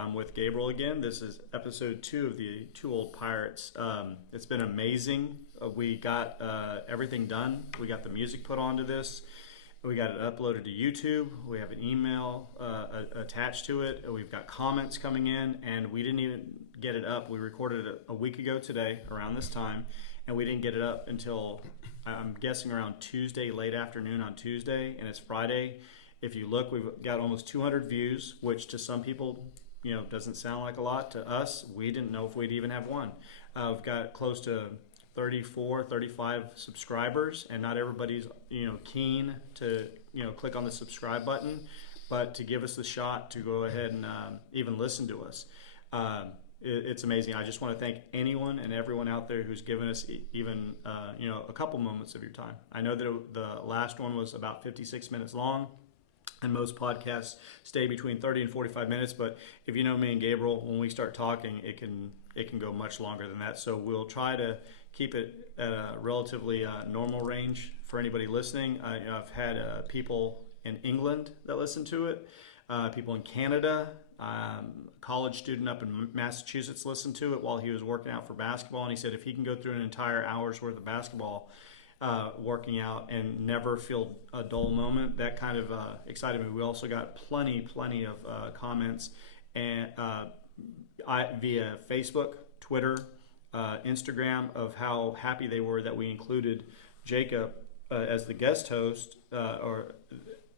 I'm with Gabriel again. This is episode 2 of the Two Old Pirates. It's been amazing. We got everything done. We got the music put onto this. We got it uploaded to YouTube. We have an email attached to it. We've got comments coming in, and we didn't even get it up. We recorded it a week ago today around this time, and we didn't get it up until, I'm guessing, around Tuesday, late afternoon on Tuesday, and it's Friday. If you look, we've got almost 200 views, which to some people, doesn't sound like a lot. To us, we didn't know if we'd even have one. We've got close to 34, 35 subscribers, and not everybody's, keen to, click on the subscribe button, but to give us the shot to go ahead and even listen to us. It's amazing. I just want to thank anyone and everyone out there who's given us even, a couple moments of your time. I know that the last one was about 56 minutes long, and most podcasts stay between 30 and 45 minutes. But if you know me and Gabriel, when we start talking, it can go much longer than that. So we'll try to keep it at a relatively normal range for anybody listening. I've had people in England that listen to it, people in Canada, a college student up in Massachusetts listened to it while he was working out for basketball, and he said if he can go through an entire hour's worth of basketball working out and never feel a dull moment, that kind of excited me. We also got plenty of comments and via Facebook, Twitter, Instagram, of how happy they were that we included Jacob as the guest host, or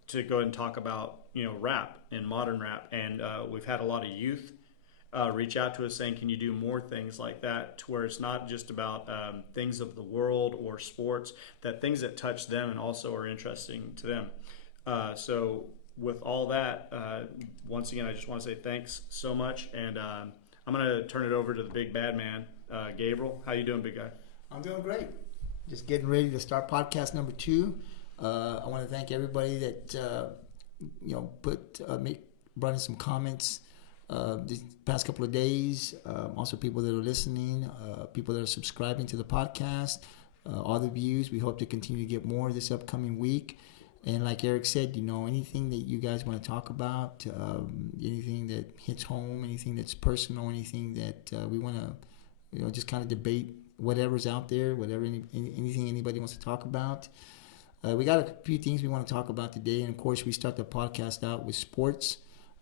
to go and talk about rap and modern rap. And we've had a lot of youth reach out to us saying, can you do more things like that, to where it's not just about things of the world or sports, that things that touch them and also are interesting to them. So with all that, once again, I just want to say thanks so much. And I'm going to turn it over to the big bad man, Gabriel. How you doing, big guy? I'm doing great. Just getting ready to start podcast number 2. I want to thank everybody that brought in some comments these past couple of days. Also, people that are listening, people that are subscribing to the podcast, all the views. We hope to continue to get more this upcoming week. And like Eric said, anything that you guys want to talk about, anything that hits home, anything that's personal, anything that we want to, just kind of debate whatever's out there, anything anybody wants to talk about. We got a few things we want to talk about today, and of course, we start the podcast out with sports.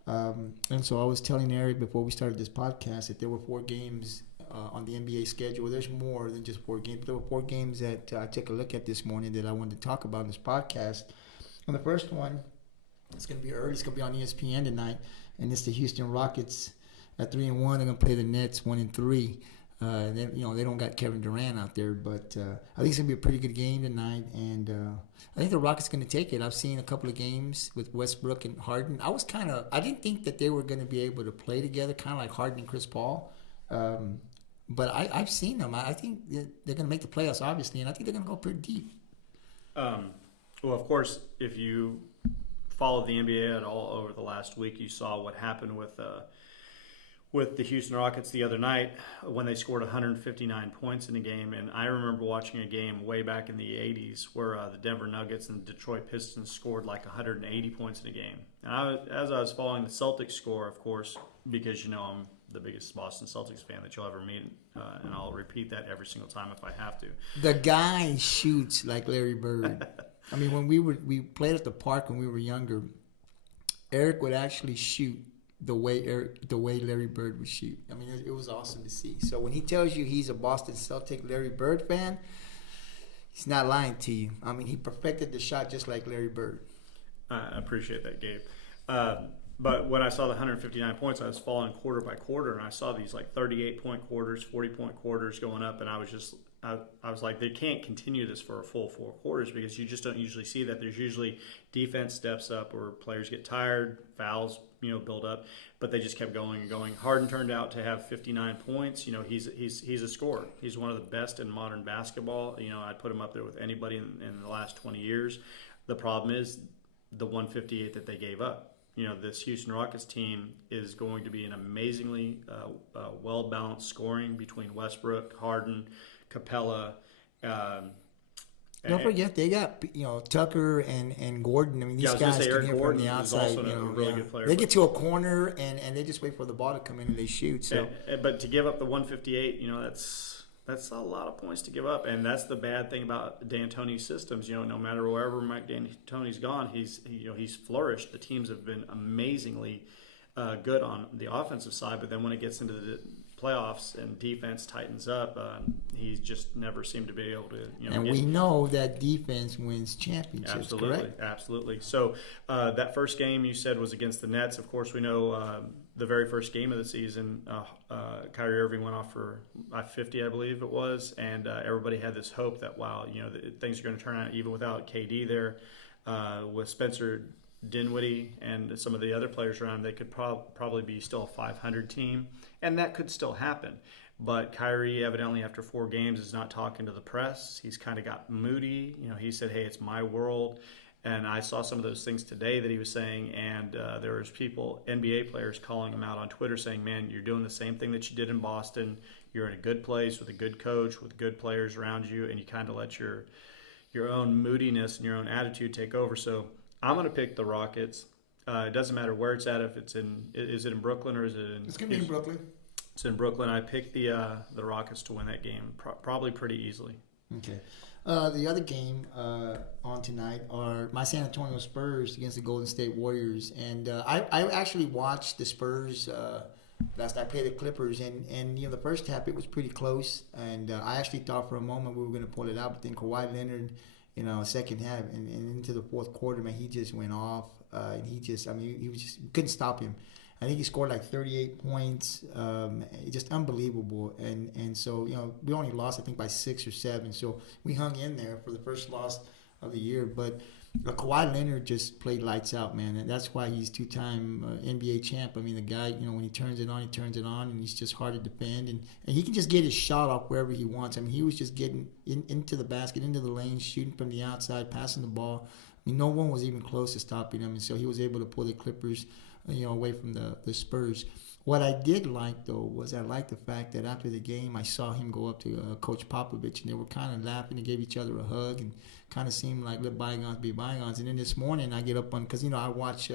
And so I was telling Eric before we started this podcast that there were 4 games on the NBA schedule. There's more than just 4 games, but there were 4 games that I took a look at this morning that I wanted to talk about in this podcast. And the first one, it's going to be early. It's going to be on ESPN tonight, and it's the Houston Rockets at 3-1. They're going to play the Nets 1-3. They don't got Kevin Durant out there, but I think it's going to be a pretty good game tonight, and I think the Rockets are going to take it. I've seen a couple of games with Westbrook and Harden. I didn't think that they were going to be able to play together, kind of like Harden and Chris Paul, but I've seen them. I think they're going to make the playoffs, obviously, and I think they're going to go pretty deep. Well, of course, if you followed the NBA at all over the last week, you saw what happened with the Houston Rockets the other night when they scored 159 points in a game. And I remember watching a game way back in the 80s where the Denver Nuggets and the Detroit Pistons scored like 180 points in a game. And as I was following the Celtics score, of course, because I'm the biggest Boston Celtics fan that you'll ever meet, and I'll repeat that every single time if I have to. The guy shoots like Larry Bird. I mean, when we played at the park when we were younger, Eric would actually shoot the way Larry Bird would shoot. I mean, it was awesome to see. So when he tells you he's a Boston Celtic Larry Bird fan, he's not lying to you. I mean, he perfected the shot just like Larry Bird. I appreciate that, Gabe. But when I saw the 159 points, I was following quarter by quarter, and I saw these like 38-point quarters, 40-point quarters going up, and I was like, they can't continue this for a full 4 quarters, because you just don't usually see that. There's usually defense steps up or players get tired, fouls, build up, but they just kept going and going. Harden turned out to have 59 points. He's a scorer. He's one of the best in modern basketball. I'd put him up there with anybody in the last 20 years. The problem is the 158 that they gave up. This Houston Rockets team is going to be an amazingly well-balanced scoring between Westbrook, Harden, Capella, Don't forget they got Tucker and Gordon. I mean, Yeah, these I was gonna guys say can Eric hit from Gordon the is outside. also a really good player. They get to a corner and they just wait for the ball to come in and they shoot. So, but to give up the 158, that's a lot of points to give up, and that's the bad thing about D'Antoni's systems. No matter wherever Mike D'Antoni's gone, he's flourished. The teams have been amazingly good on the offensive side, but then when it gets into the playoffs and defense tightens up, he's just never seemed to be able to. And we know that defense wins championships. Absolutely, correct? absolutely. So that first game you said was against the Nets. Of course, we know the very first game of the season, Kyrie Irving went off for 50, I believe it was, and everybody had this hope that things are going to turn out even without KD there, with Spencer Dinwiddie and some of the other players around. They could probably be still a 500 team, and that could still happen. But Kyrie, evidently, after 4 games, is not talking to the press. He's kind of got moody. He said, "Hey, it's my world." And I saw some of those things today that he was saying, and there was people, NBA players, calling him out on Twitter saying, "Man, you're doing the same thing that you did in Boston. You're in a good place with a good coach, with good players around you, and you kind of let your own moodiness and your own attitude take over." So I'm going to pick the Rockets. It doesn't matter where it's at. If it's is it in Brooklyn or is it in? It's going to be in Brooklyn. It's in Brooklyn. I picked the Rockets to win that game, probably pretty easily. Okay. The other game on tonight are my San Antonio Spurs against the Golden State Warriors, and I actually watched the Spurs last night play the Clippers, and the first half it was pretty close, and I actually thought for a moment we were going to pull it out, but then Kawhi Leonard, second half and into the fourth quarter, man, he just went off, and he couldn't stop him. I think he scored like 38 points, just unbelievable. And so, we only lost, I think, by 6 or 7. So we hung in there for the first loss of the year. But Kawhi Leonard just played lights out, man. And that's why he's 2-time NBA champ. I mean, the guy, when he turns it on, and he's just hard to defend. And he can just get his shot off wherever he wants. I mean, he was just getting into the basket, into the lane, shooting from the outside, passing the ball. I mean, no one was even close to stopping him. And so he was able to pull the Clippers away from the Spurs. What I did like, though, was I liked the fact that after the game, I saw him go up to Coach Popovich, and they were kind of laughing and gave each other a hug and kind of seemed like let bygones be bygones. And then this morning, I get up on, because, I watch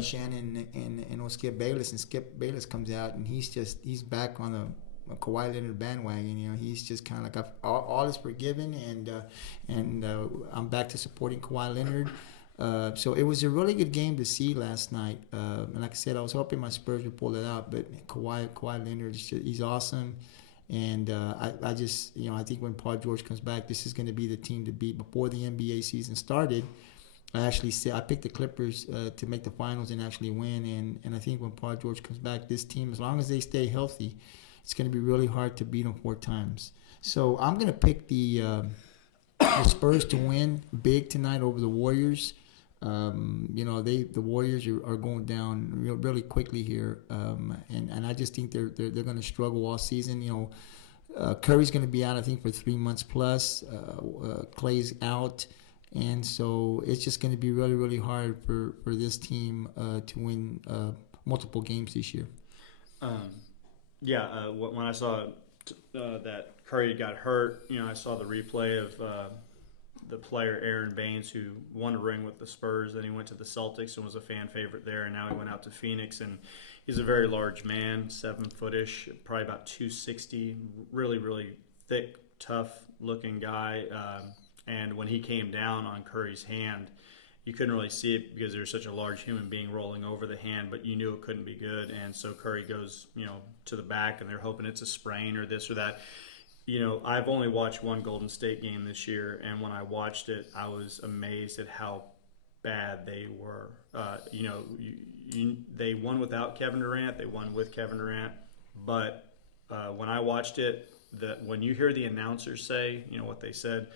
Shannon and Skip Bayless, and Skip Bayless comes out, and he's back on the Kawhi Leonard bandwagon. He's just kind of like all is forgiven, and I'm back to supporting Kawhi Leonard. So it was a really good game to see last night. And like I said, I was hoping my Spurs would pull it out, but Kawhi Leonard, he's awesome. And I just, I think when Paul George comes back, this is going to be the team to beat. Before the NBA season started, I picked the Clippers to make the finals and actually win. And I think when Paul George comes back, this team, as long as they stay healthy, it's going to be really hard to beat them 4 times. So I'm going to pick the Spurs to win big tonight over the Warriors. The Warriors are going down really quickly here, and I just think they're going to struggle all season. Curry's going to be out, I think, for 3 months plus. Clay's out, and so it's just going to be really, really hard for this team to win multiple games this year. When I saw that Curry got hurt, I saw the replay of the player Aaron Baines, who won a ring with the Spurs. Then he went to the Celtics and was a fan favorite there, and now he went out to Phoenix. And he's a very large man, 7-footish, probably about 260, really, really thick, tough-looking guy. And when he came down on Curry's hand, you couldn't really see it because there's such a large human being rolling over the hand, but you knew it couldn't be good. And so Curry goes, to the back, and they're hoping it's a sprain or this or that. I've only watched one Golden State game this year, and when I watched it, I was amazed at how bad they were. They won without Kevin Durant. They won with Kevin Durant. But when I watched it, when you hear the announcers say, what they said,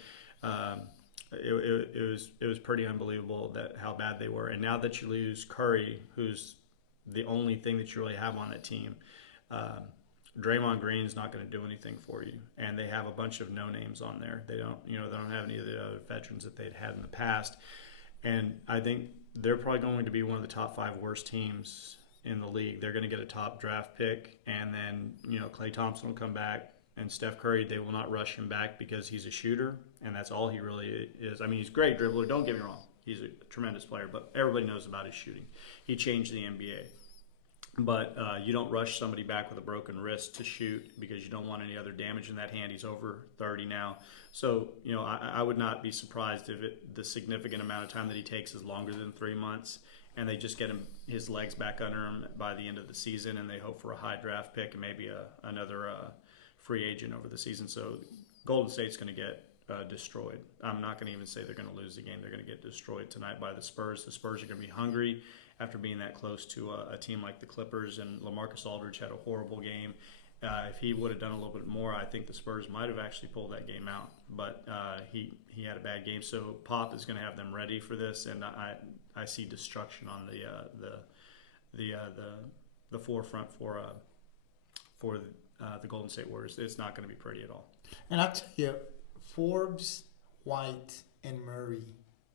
it was pretty unbelievable that how bad they were. And now that you lose Curry, who's the only thing that you really have on that team, Draymond Green's not going to do anything for you, and they have a bunch of no names on there. They don't have any of the other veterans that they'd had in the past, and I think they're probably going to be one of the top 5 worst teams in the league. They're going to get a top draft pick, and then Klay Thompson will come back. And Steph Curry, they will not rush him back because he's a shooter, and that's all he really is. I mean, he's a great dribbler. Don't get me wrong. He's a tremendous player, but everybody knows about his shooting. He changed the NBA. But you don't rush somebody back with a broken wrist to shoot because you don't want any other damage in that hand. He's over 30 now. So, I would not be surprised if the significant amount of time that he takes is longer than 3 months, and they just get his legs back under him by the end of the season, and they hope for a high draft pick and maybe another free agent over the season. So Golden State's going to get destroyed. I'm not going to even say they're going to lose the game. They're going to get destroyed tonight by the Spurs. The Spurs are going to be hungry after being that close to a team like the Clippers, and LaMarcus Aldridge had a horrible game. If he would have done a little bit more, I think the Spurs might have actually pulled that game out. But he had a bad game, so Pop is going to have them ready for this, and I see destruction on the forefront for the Golden State Warriors. It's not going to be pretty at all. And I tell you, Forbes, White, and Murray,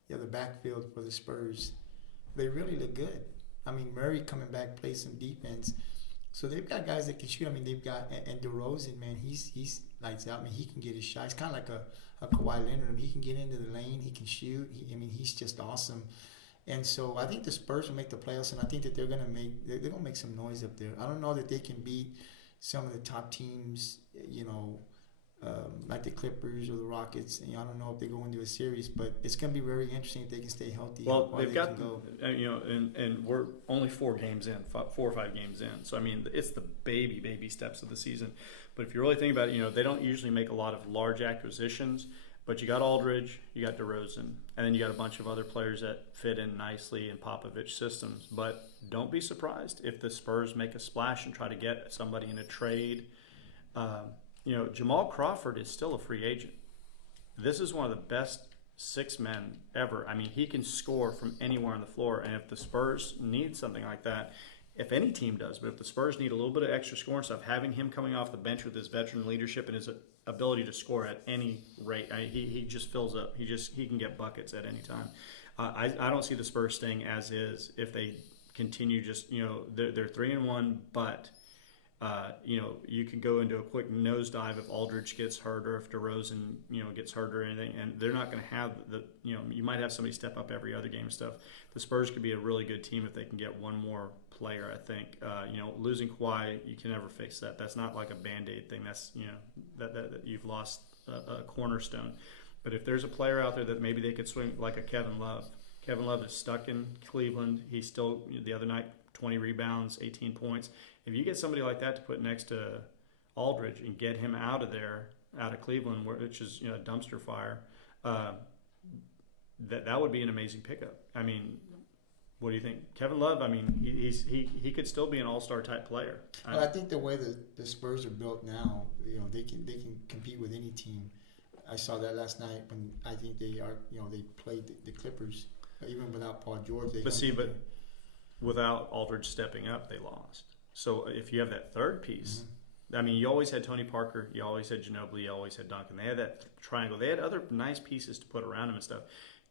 the backfield for the Spurs, they really look good. I mean, Murray coming back, play some defense. So they've got guys that can shoot. I mean, they've got, and DeRozan, man, he's lights out. I mean, he can get his shot. He's kind of like a Kawhi Leonard. I mean, he can get into the lane. He can shoot. He's just awesome. And so I think the Spurs will make the playoffs, and I think that they're gonna make some noise up there. I don't know that they can beat some of the top teams, like the Clippers or the Rockets. I don't know if they go into a series, but it's going to be very interesting if they can stay healthy. Well, they've got, and we're only 4 or 5 games in. So, I mean, it's the baby steps of the season. But if you really think about it, they don't usually make a lot of large acquisitions. But you got Aldridge, you got DeRozan, and then you got a bunch of other players that fit in nicely in Popovich systems. But don't be surprised if the Spurs make a splash and try to get somebody in a trade. Jamal Crawford is still a free agent. This is one of the best 6 men ever. I mean, he can score from anywhere on the floor. And if the Spurs need something like that, if any team does, but if the Spurs need a little bit of extra scoring stuff, having him coming off the bench with his veteran leadership and his ability to score at any rate, he just fills up. He can get buckets at any time. I don't see the Spurs staying as is if they continue they're 3-1, but you can go into a quick nosedive if Aldridge gets hurt or if DeRozan, gets hurt or anything, and they're not going to have you might have somebody step up every other game and stuff. The Spurs could be a really good team if they can get one more player, I think. Losing Kawhi, you can never fix that. That's not like a Band-Aid thing. That's, that you've lost a cornerstone. But if there's a player out there that maybe they could swing, like a Kevin Love. Kevin Love is stuck in Cleveland. He's still, the other night, 20 rebounds, 18 points. If you get somebody like that to put next to Aldridge and get him out of Cleveland, which is a dumpster fire, that would be an amazing pickup. I mean, what do you think, Kevin Love? I mean, he could still be an all-star type player. Well, I think the way the Spurs are built now, they can compete with any team. I saw that last night when I think they played the Clippers, even without Paul George. But without Aldridge stepping up, they lost. So if you have that third piece, I mean, you always had Tony Parker, you always had Ginobili, you always had Duncan. They had that triangle. They had other nice pieces to put around him and stuff.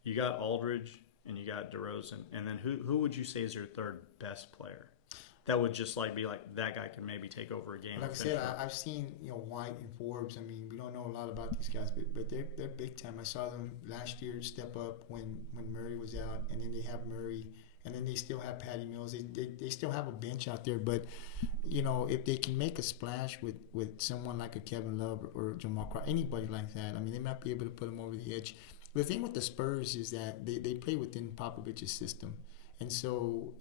You got Aldridge and you got DeRozan, and then who would you say is your third best player? That would just be like that guy can maybe take over a game. Like I said, I've seen White and Forbes. I mean, we don't know a lot about these guys, but they're big time. I saw them last year step up when Murray was out, and then they have Murray. And then they still have Patty Mills. They still have a bench out there. But, if they can make a splash with someone like a Kevin Love or Jamal Crawford, anybody like that, I mean, they might be able to put them over the edge. The thing with the Spurs is that they play within Popovich's system. And so,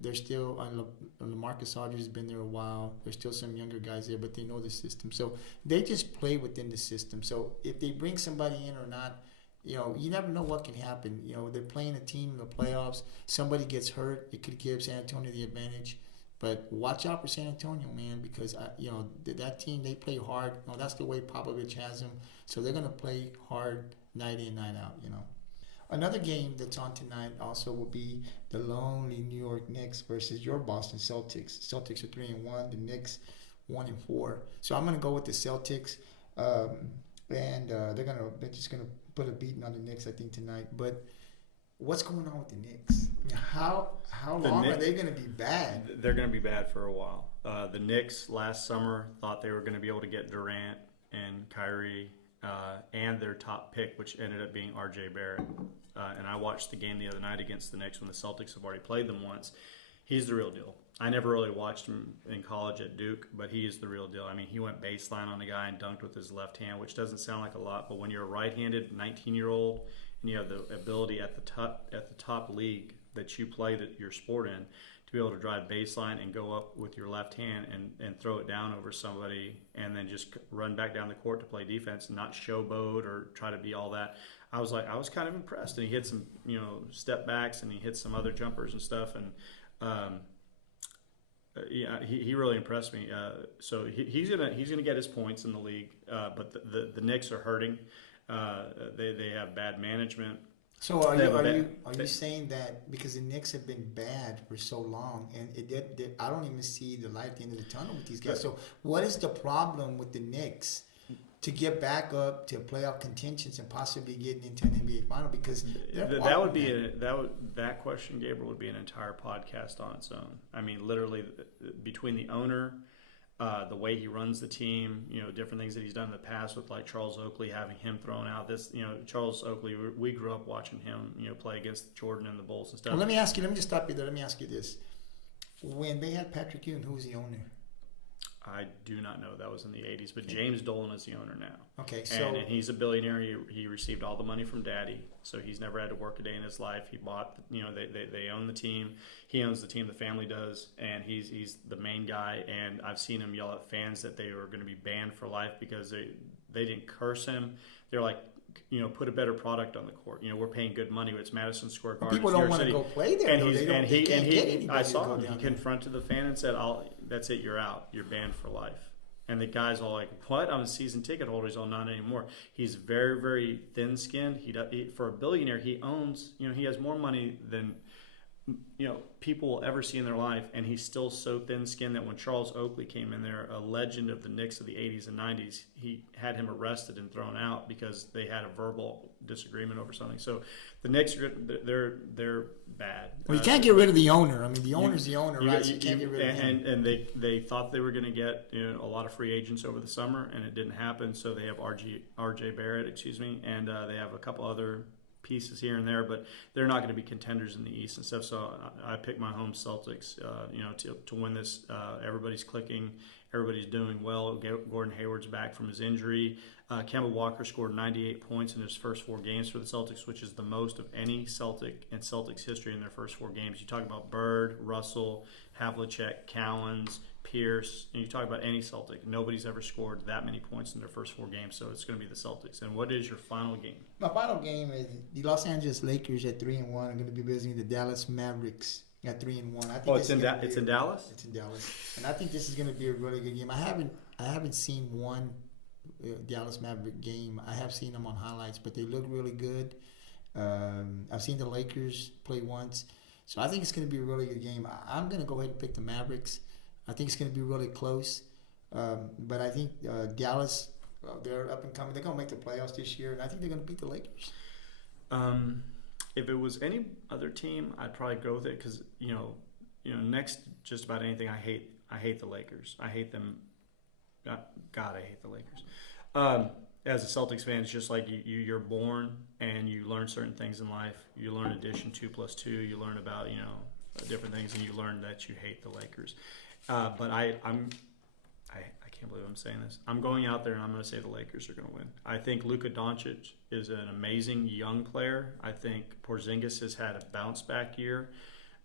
they're still on LaMarcus Aldridge has been there a while. There's still some younger guys there, but they know the system. So they just play within the system. So if they bring somebody in or not, you never know what can happen. They're playing a team in the playoffs. Somebody gets hurt. It could give San Antonio the advantage. But watch out for San Antonio, man, because, that team, they play hard. That's the way Popovich has them. So they're going to play hard night in, night out, Another game that's on tonight also will be the lonely New York Knicks versus your Boston Celtics. Celtics are 3-1. The Knicks 1-4. So I'm going to go with the Celtics. They're just gonna put a beating on the Knicks, I think, tonight. But what's going on with the Knicks? I mean, how long are they gonna be bad? They're gonna be bad for a while. The Knicks last summer thought they were going to be able to get Durant and Kyrie and their top pick, which ended up being R.J. Barrett. And I watched the game the other night against the Knicks when the Celtics have already played them once. He's the real deal. I never really watched him in college at Duke, but he is the real deal. I mean, he went baseline on the guy and dunked with his left hand, which doesn't sound like a lot, but when you're a right-handed 19-year-old and you have the ability at the top league that you play your sport in to be able to drive baseline and go up with your left hand and throw it down over somebody and then just run back down the court to play defense and not showboat or try to be all that. I was kind of impressed, and he hit some step backs and he hit some other jumpers and stuff, and yeah, he really impressed me. So he's gonna get his points in the league, but the Knicks are hurting. They have bad management. So are you saying that because the Knicks have been bad for so long, and I don't even see the light at the end of the tunnel with these guys. So what is the problem with the Knicks to get back up to playoff contentions and possibly getting into an NBA final? Because that question, Gabriel, would be an entire podcast on its own. I mean, literally between the owner, the way he runs the team, different things that he's done in the past with like Charles Oakley, having him thrown out. Charles Oakley, we grew up watching him, play against Jordan and the Bulls and stuff. Well, let me just stop you there. Let me ask you this: when they had Patrick Ewing, who was the owner? I do not know. That was in the 80s, but James Dolan is the owner now. Okay, so and he's a billionaire. He received all the money from Daddy, so he's never had to work a day in his life. He bought, they own the team. He owns the team. The family does, and he's the main guy. And I've seen him yell at fans that they were going to be banned for life because they didn't curse him. They're like, put a better product on the court. We're paying good money. It's Madison Square Garden. People don't want to go play there. And I saw him. He confronted the fan and said, "That's it. You're out. You're banned for life." And the guy's all like, "What? I'm a season ticket holder." He's all, "Not anymore." He's very, very thin-skinned. For a billionaire, he owns. He has more money than people will ever see in their life, and he's still so thin-skinned that when Charles Oakley came in there, a legend of the Knicks of the 80s and 90s, he had him arrested and thrown out because they had a verbal disagreement over something. So the Knicks, they're bad. Well, you can't get rid of the owner. I mean, the owner's the owner, right? So you can't get rid of him. And they thought they were going to get a lot of free agents over the summer, and it didn't happen. So they have R.J. Barrett, and they have a couple other pieces here and there, but they're not going to be contenders in the East and stuff. So I picked my home Celtics, to win this. Everybody's clicking, everybody's doing well. Gordon Hayward's back from his injury. Kemba Walker scored 98 points in his first 4 games for the Celtics, which is the most of any Celtic in Celtics history in their first 4 games. You talk about Bird, Russell, Havlicek, Cowens, Pierce, and you talk about any Celtic. Nobody's ever scored that many points in their first 4 games, so it's going to be the Celtics. And what is your final game? My final game is the Los Angeles Lakers at 3-1 are going to be visiting the Dallas Mavericks at 3-1. I think it's in Dallas? It's in Dallas, and I think this is going to be a really good game. I haven't seen one Dallas Maverick game. I have seen them on highlights, but they look really good. I've seen the Lakers play once, so I think it's going to be a really good game. I'm going to go ahead and pick the Mavericks. I think it's going to be really close, but I think Dallas, they're up and coming. They're going to make the playoffs this year, and I think they're going to beat the Lakers. If it was any other team, I'd probably go with it because next just about anything, I hate the Lakers. I hate them. God, I hate the Lakers. As a Celtics fan, it's just like you're born and you learn certain things in life. You learn addition 2 + 2. You learn about different things, and you learn that you hate the Lakers. But I can't believe I'm saying this. I'm going out there and I'm going to say the Lakers are going to win. I think Luka Doncic is an amazing young player. I think Porzingis has had a bounce back year,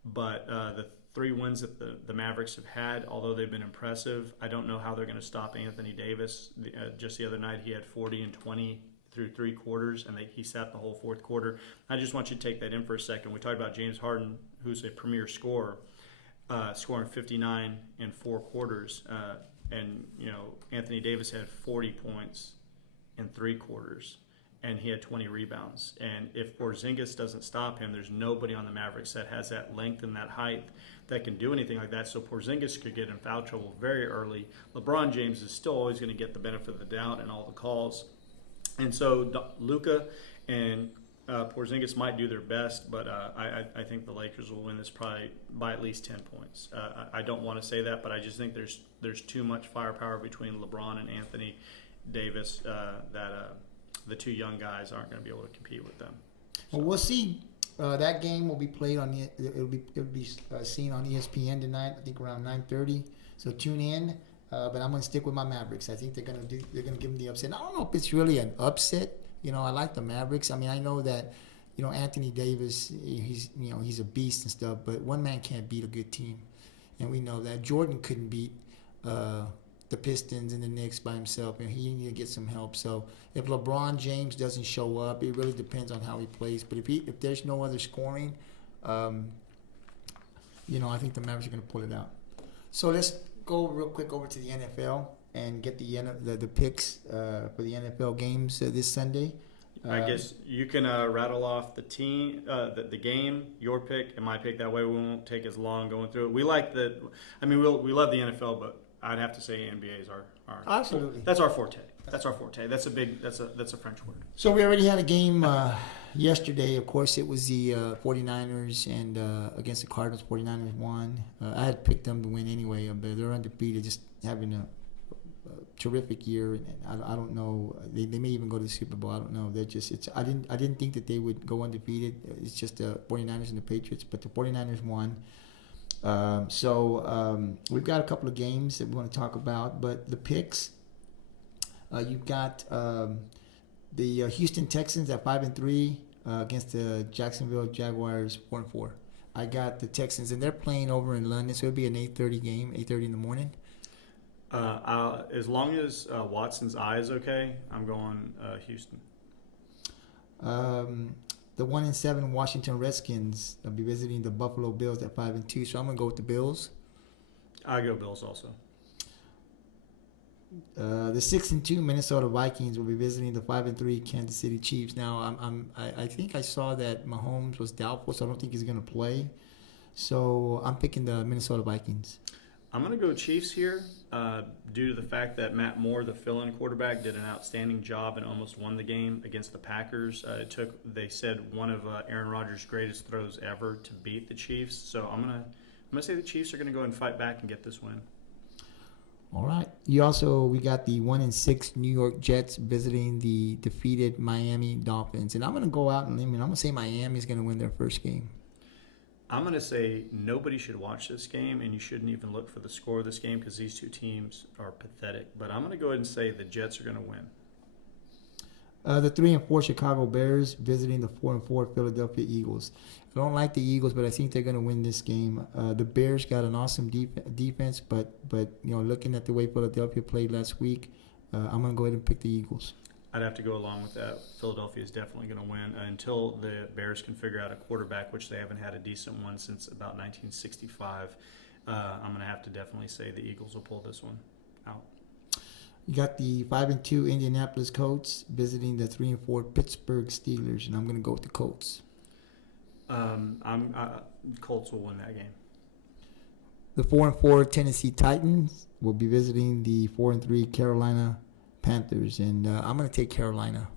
but the 3 wins that the Mavericks have had, although they've been impressive, I don't know how they're going to stop Anthony Davis. Just the other night, he had 40 and 20 through 3 quarters, and he sat the whole 4th quarter. I just want you to take that in for a second. We talked about James Harden, who's a premier scorer, scoring 59 in 4 quarters, and Anthony Davis had 40 points in 3 quarters, and he had 20 rebounds. And if Porzingis doesn't stop him, there's nobody on the Mavericks that has that length and that height that can do anything like that. So Porzingis could get in foul trouble very early. LeBron James is still always going to get the benefit of the doubt and all the calls. And so Luka and Porzingis might do their best, but I think the Lakers will win this probably by at least 10 points. I don't want to say that, but I just think there's too much firepower between LeBron and Anthony Davis that the two young guys aren't going to be able to compete with them. Well, we'll see. That game will be played on it'll be seen on ESPN tonight. I think around 9:30. So tune in. But I'm going to stick with my Mavericks. I think they're going to give them the upset. I don't know if it's really an upset. I like the Mavericks. I mean, I know that Anthony Davis, he's a beast and stuff. But one man can't beat a good team, and we know that. Jordan couldn't beat the Pistons and the Knicks by himself, and he needed to get some help. So if LeBron James doesn't show up, it really depends on how he plays. But if there's no other scoring, I think the Mavericks are going to pull it out. So let's go real quick over to the NFL and get the picks for the NFL games this Sunday. I guess you can rattle off the team, the game, your pick, and my pick. That way we won't take as long going through it. We like the, I mean, we love the NFL, but I'd have to say NBA is our Absolutely. That's our forte. That's our forte. That's a French word. So we already had a game yesterday. Of course, it was the 49ers and against the Cardinals. 49ers won. I had picked them to win anyway, but they're undefeated, just having a terrific year. And I don't know. They may even go to the Super Bowl. I don't know. They're just. I didn't think that they would go undefeated. It's just the 49ers and the Patriots, but the 49ers won. We've got a couple of games that we want to talk about, but the picks. You've got the Houston Texans at 5-3 against the Jacksonville Jaguars 4-4. I got the Texans, and they're playing over in London, so it'll be an 8:30 game, 8:30 in the morning. As long as Watson's eye is okay, I'm going Houston. The 1-7 Washington Redskins will be visiting the Buffalo Bills at 5-2, so I'm gonna go with the Bills. I go Bills also. The 6-2 Minnesota Vikings will be visiting the 5-3 Kansas City Chiefs. Now, I think I saw that Mahomes was doubtful, so I don't think he's going to play. So I'm picking the Minnesota Vikings. I'm going to go Chiefs here due to the fact that Matt Moore, the fill-in quarterback, did an outstanding job and almost won the game against the Packers. They said, one of Aaron Rodgers' greatest throws ever to beat the Chiefs. So I'm going to say the Chiefs are going to go and fight back and get this win. All right. We got the 1-6 New York Jets visiting the defeated Miami Dolphins. And I'm going to go out and I'm going to say Miami's going to win their first game. I'm going to say nobody should watch this game, and you shouldn't even look for the score of this game because these two teams are pathetic. But I'm going to go ahead and say the Jets are going to win. The 3-4 Chicago Bears visiting the 4-4 Philadelphia Eagles. I don't like the Eagles, but I think they're going to win this game. The Bears got an awesome defense, but looking at the way Philadelphia played last week, I'm going to go ahead and pick the Eagles. I'd have to go along with that. Philadelphia is definitely going to win until the Bears can figure out a quarterback, which they haven't had a decent one since about 1965. I'm going to have to definitely say the Eagles will pull this one out. You got the 5-2 Indianapolis Colts visiting the 3-4 Pittsburgh Steelers, and I'm going to go with the Colts. Colts will win that game. The 4-4 Tennessee Titans will be visiting the 4-3 Carolina Panthers, and I'm going to take Carolina.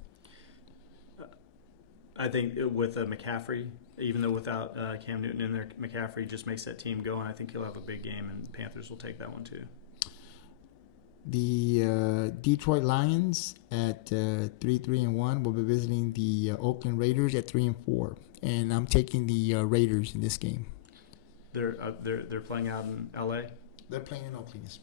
I think with McCaffrey, even though without Cam Newton in there, McCaffrey just makes that team go, and I think he'll have a big game, and the Panthers will take that one too. The Detroit Lions at 3-1 will be visiting the Oakland Raiders at 3-4, and I'm taking the Raiders in this game. They're playing out in LA. They're playing in Oakland.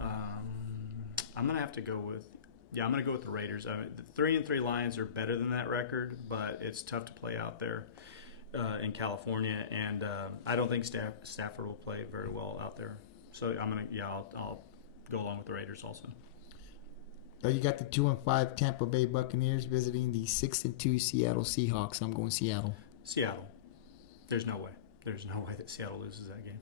I'm gonna have to go with. Yeah, I'm going to go with the Raiders. I mean, the 3-3 Lions are better than that record, but it's tough to play out there in California, and I don't think Stafford will play very well out there. So I'll go along with the Raiders also. You got the 2-5 Tampa Bay Buccaneers visiting the 6-2 Seattle Seahawks. I'm going Seattle. Seattle. There's no way. There's no way that Seattle loses that game.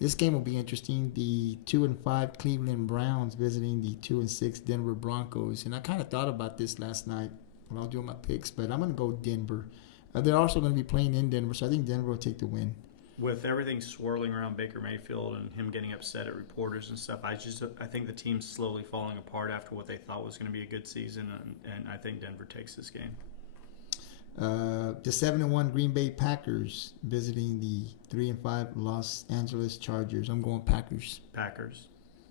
This game will be interesting. The 2-5 Cleveland Browns visiting the 2-6 Denver Broncos. And I kind of thought about this last night when I was doing my picks, but I'm going to go Denver. They're also going to be playing in Denver, so I think Denver will take the win. With everything swirling around Baker Mayfield and him getting upset at reporters and stuff, I think the team's slowly falling apart after what they thought was going to be a good season, and I think Denver takes this game. The 7-1 Green Bay Packers visiting the 3-5 Los Angeles Chargers. I'm going Packers. Packers,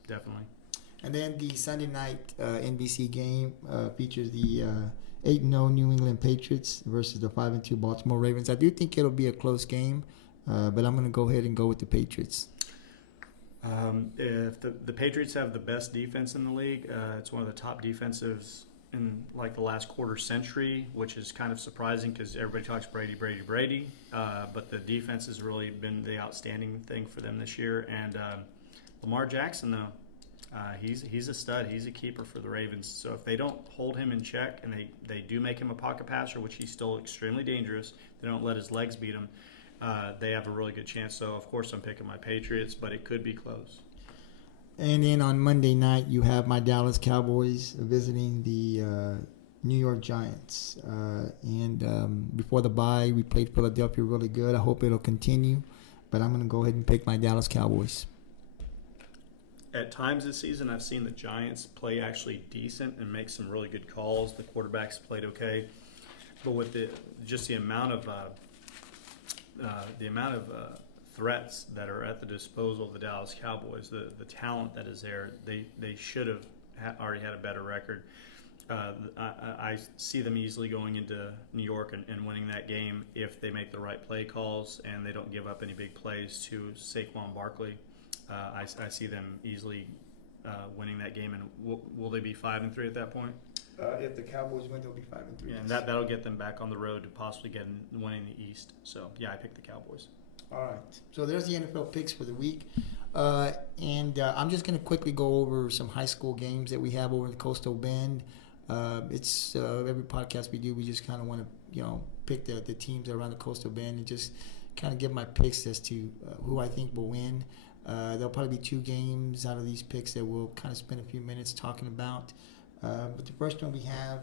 definitely. And then the Sunday night NBC game features the 8-0 New England Patriots versus the 5-2 Baltimore Ravens. I do think it'll be a close game, but I'm going to go ahead and go with the Patriots. If the Patriots have the best defense in the league, it's one of the top defensives in like the last quarter century, which is kind of surprising because everybody talks Brady, but the defense has really been the outstanding thing for them this year. And Lamar Jackson, though, he's a stud. He's a keeper for the Ravens. So if they don't hold him in check and they do make him a pocket passer, which he's still extremely dangerous, they don't let his legs beat him, they have a really good chance. So, of course, I'm picking my Patriots, but it could be close. And then on Monday night, you have my Dallas Cowboys visiting the New York Giants. Before the bye, we played Philadelphia really good. I hope it'll continue, but I'm going to go ahead and pick my Dallas Cowboys. At times this season, I've seen the Giants play actually decent and make some really good calls. The quarterbacks played okay, but with the amount of threats that are at the disposal of the Dallas Cowboys, the talent that is there, they should have already had a better record. I see them easily going into New York and winning that game if they make the right play calls and they don't give up any big plays to Saquon Barkley. I see them easily winning that game. And will they be 5-3 at that point? If the Cowboys win, they'll be 5-3. Yeah, and that'll get them back on the road to possibly winning the East. So yeah, I pick the Cowboys. All right. So there's the NFL picks for the week. I'm just going to quickly go over some high school games that we have over in the Coastal Bend. It's every podcast we do, we just kind of want to, pick the teams around the Coastal Bend and just kind of give my picks as to who I think will win. There'll probably be 2 games out of these picks that we'll kind of spend a few minutes talking about. But the first one we have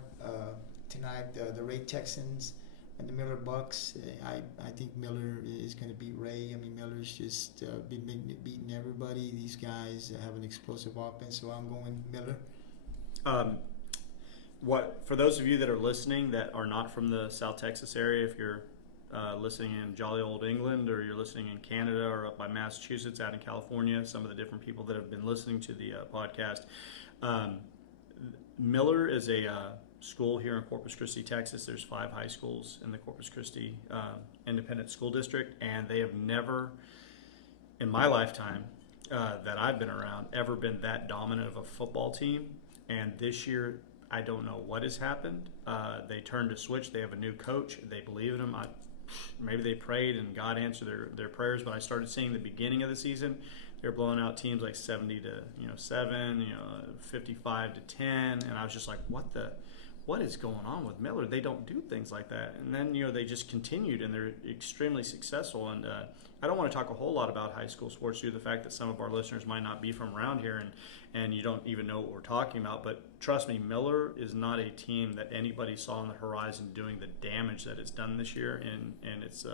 tonight, the Ray Texans and the Miller Bucks. I think Miller is going to beat Ray. I mean, Miller's just been beating everybody. These guys have an explosive offense, so I'm going Miller. For those of you that are listening that are not from the South Texas area, if you're listening in jolly old England or you're listening in Canada or up by Massachusetts, out in California, some of the different people that have been listening to the podcast, Miller is a school here in Corpus Christi, Texas. There's 5 high schools in the Corpus Christi Independent School District, and they have never, in my lifetime that I've been around, ever been that dominant of a football team. And this year, I don't know what has happened. They turned a switch. They have a new coach. They believe in him. Maybe they prayed and God answered their prayers, but I started seeing the beginning of the season. They're blowing out teams like 70-7, 55-10, and I was just like, what is going on with Miller? They don't do things like that. And then they just continued, and they're extremely successful. And I don't want to talk a whole lot about high school sports due to the fact that some of our listeners might not be from around here, and you don't even know what we're talking about. But trust me, Miller is not a team that anybody saw on the horizon doing the damage that it's done this year in its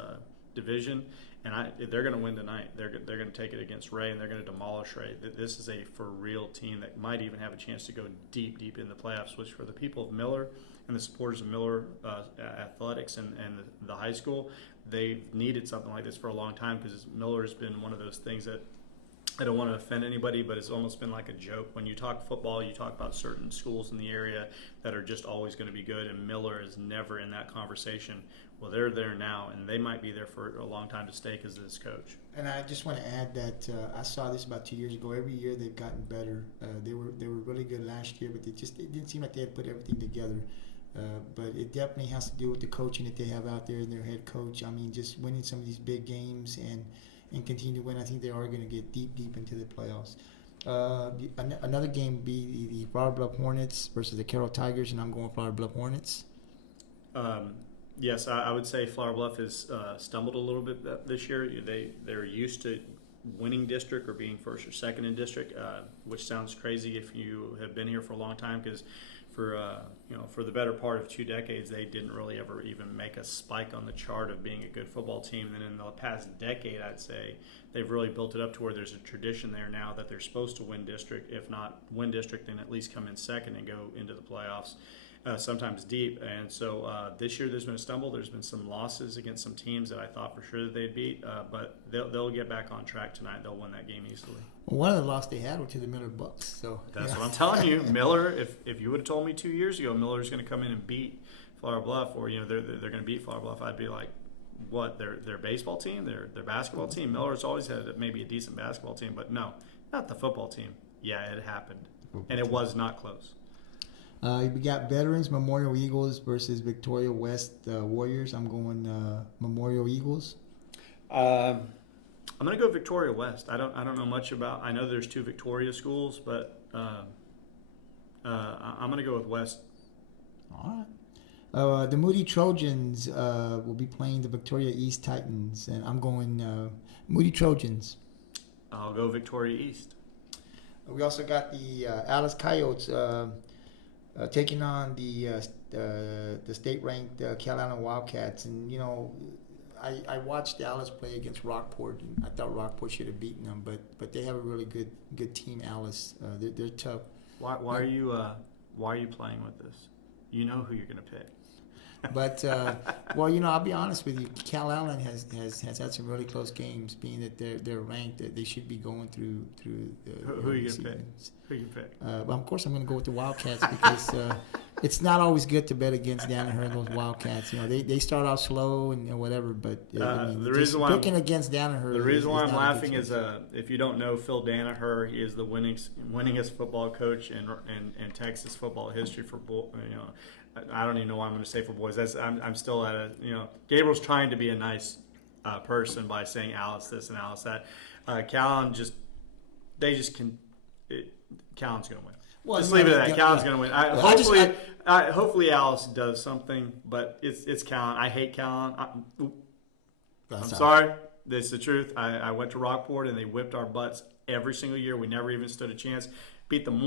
division. And they're going to win tonight. They're going to take it against Ray, and they're going to demolish Ray. This is a for real team that might even have a chance to go deep in the playoffs. Which for the people of Miller and the supporters of Miller athletics and the high school, they've needed something like this for a long time, because Miller has been one of those things that, I don't want to offend anybody, but it's almost been like a joke. When you talk football, you talk about certain schools in the area that are just always going to be good, and Miller is never in that conversation. Well, they're there now, and they might be there for a long time to stay because of this coach. And I just want to add that I saw this about 2 years ago. Every year they've gotten better. They were really good last year, but it didn't seem like they had put everything together. But it definitely has to do with the coaching that they have out there and their head coach. I mean, just winning some of these big games and continue to win. I think they are going to get deep into the playoffs. Another game would be the Flower Bluff Hornets versus the Carroll Tigers, and I'm going Flower Bluff Hornets. Yes, I would say Flower Bluff has stumbled a little bit this year. They're used to winning district or being first or second in district, which sounds crazy if you have been here for a long time, because for the better part of 2 decades, they didn't really ever even make a spike on the chart of being a good football team. And then in the past decade, I'd say they've really built it up to where there's a tradition there now that they're supposed to win district. If not win district, then at least come in second and go into the playoffs. sometimes deep. And so this year there's been a stumble. There's been some losses against some teams that I thought for sure that they'd beat, but they'll get back on track tonight. They'll win that game easily. Well, one of the losses they had were to the Miller Bucks. So That's what I'm telling you. Miller, if you would have told me 2 years ago Miller's going to come in and beat Flower Bluff, or they're going to beat Flower Bluff, I'd be like, what? Their baseball team, their basketball team. Miller's always had maybe a decent basketball team, but no, not the football team. Yeah, it happened, and it was not close. We got Veterans Memorial Eagles versus Victoria West Warriors. I'm going Memorial Eagles. I'm going to go Victoria West. I don't know much about. I know there's 2 Victoria schools, but I'm going to go with West. All right. The Moody Trojans will be playing the Victoria East Titans, and I'm going Moody Trojans. I'll go Victoria East. We also got the Alice Coyotes taking on the state-ranked Cal Allen Wildcats, and I watched Alice play against Rockport, and I thought Rockport should have beaten them, but they have a really good team. Alice, they're tough. Why are you playing with this? You know who you're going to pick. But I'll be honest with you. Cal Allen has had some really close games. Being that they're ranked, that they should be going through. Who are you gonna pick? Who you pick? But of course, I'm going to go with the Wildcats because it's not always good to bet against Danaher and those Wildcats. They start off slow and whatever, but the reason why picking against Danaher. The reason why I'm laughing is if you don't know Phil Danaher, he is the winningest football coach in Texas football history for I don't even know why I'm going to say for boys. I'm still at Gabriel's trying to be a nice person by saying Alice this and Alice that. Callan Callan's going to win. Well, just leave it at that. Callan's going to win. Hopefully Alice does something, but it's Callan. I hate Callan. I'm sorry. This is the truth. I went to Rockport and they whipped our butts every single year. We never even stood a chance. Beat them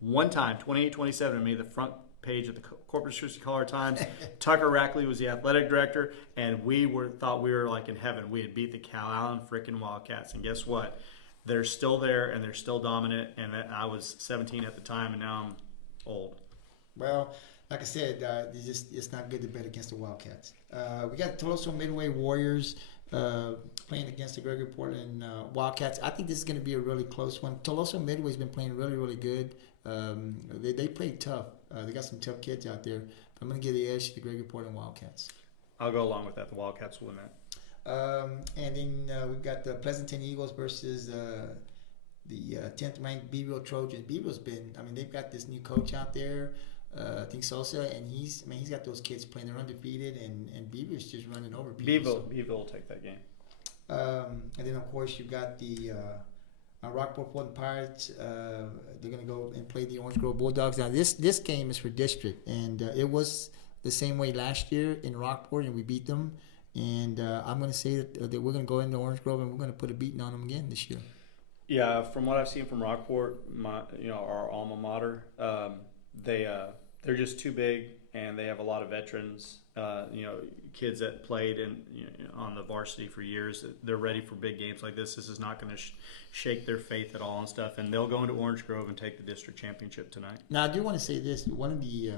one time, 28-27, and made the front page of the Corpus Christi Caller-Times. Tucker Rackley was the athletic director, and we thought we were like in heaven. We had beat the Cal Allen freaking Wildcats, and guess what? They're still there, and they're still dominant. And I was 17 at the time, and now I'm old. Well, like I said, it's not good to bet against the Wildcats. We got Toloso Midway Warriors playing against the Gregory Portland Wildcats. I think this is going to be a really close one. Toloso Midway's been playing really, really good. They played tough. They got some tough kids out there. But I'm going to give the edge to the Gregory Portland Wildcats. I'll go along with that. The Wildcats will win that. And then we've got the Pleasanton Eagles versus the 10th ranked Beeville Trojans. Beeville's they've got this new coach out there. I think Sosa, and he's got those kids playing. They're undefeated, and Beaver's just running over people. Beeville will take that game. And then of course you've got the Rockport Fulton Pirates. They're going to go and play the Orange Grove Bulldogs. Now this game is for district, and it was the same way last year in Rockport, and we beat them. And I'm going to say that we're going to go into Orange Grove and we're going to put a beating on them again this year. Yeah, from what I've seen from Rockport, our alma mater, they're just too big, and they have a lot of veterans. Kids that played on the varsity for years. They're ready for big games like this. This is not going to shake their faith at all and stuff. And they'll go into Orange Grove and take the district championship tonight. Now, I do want to say this. One of the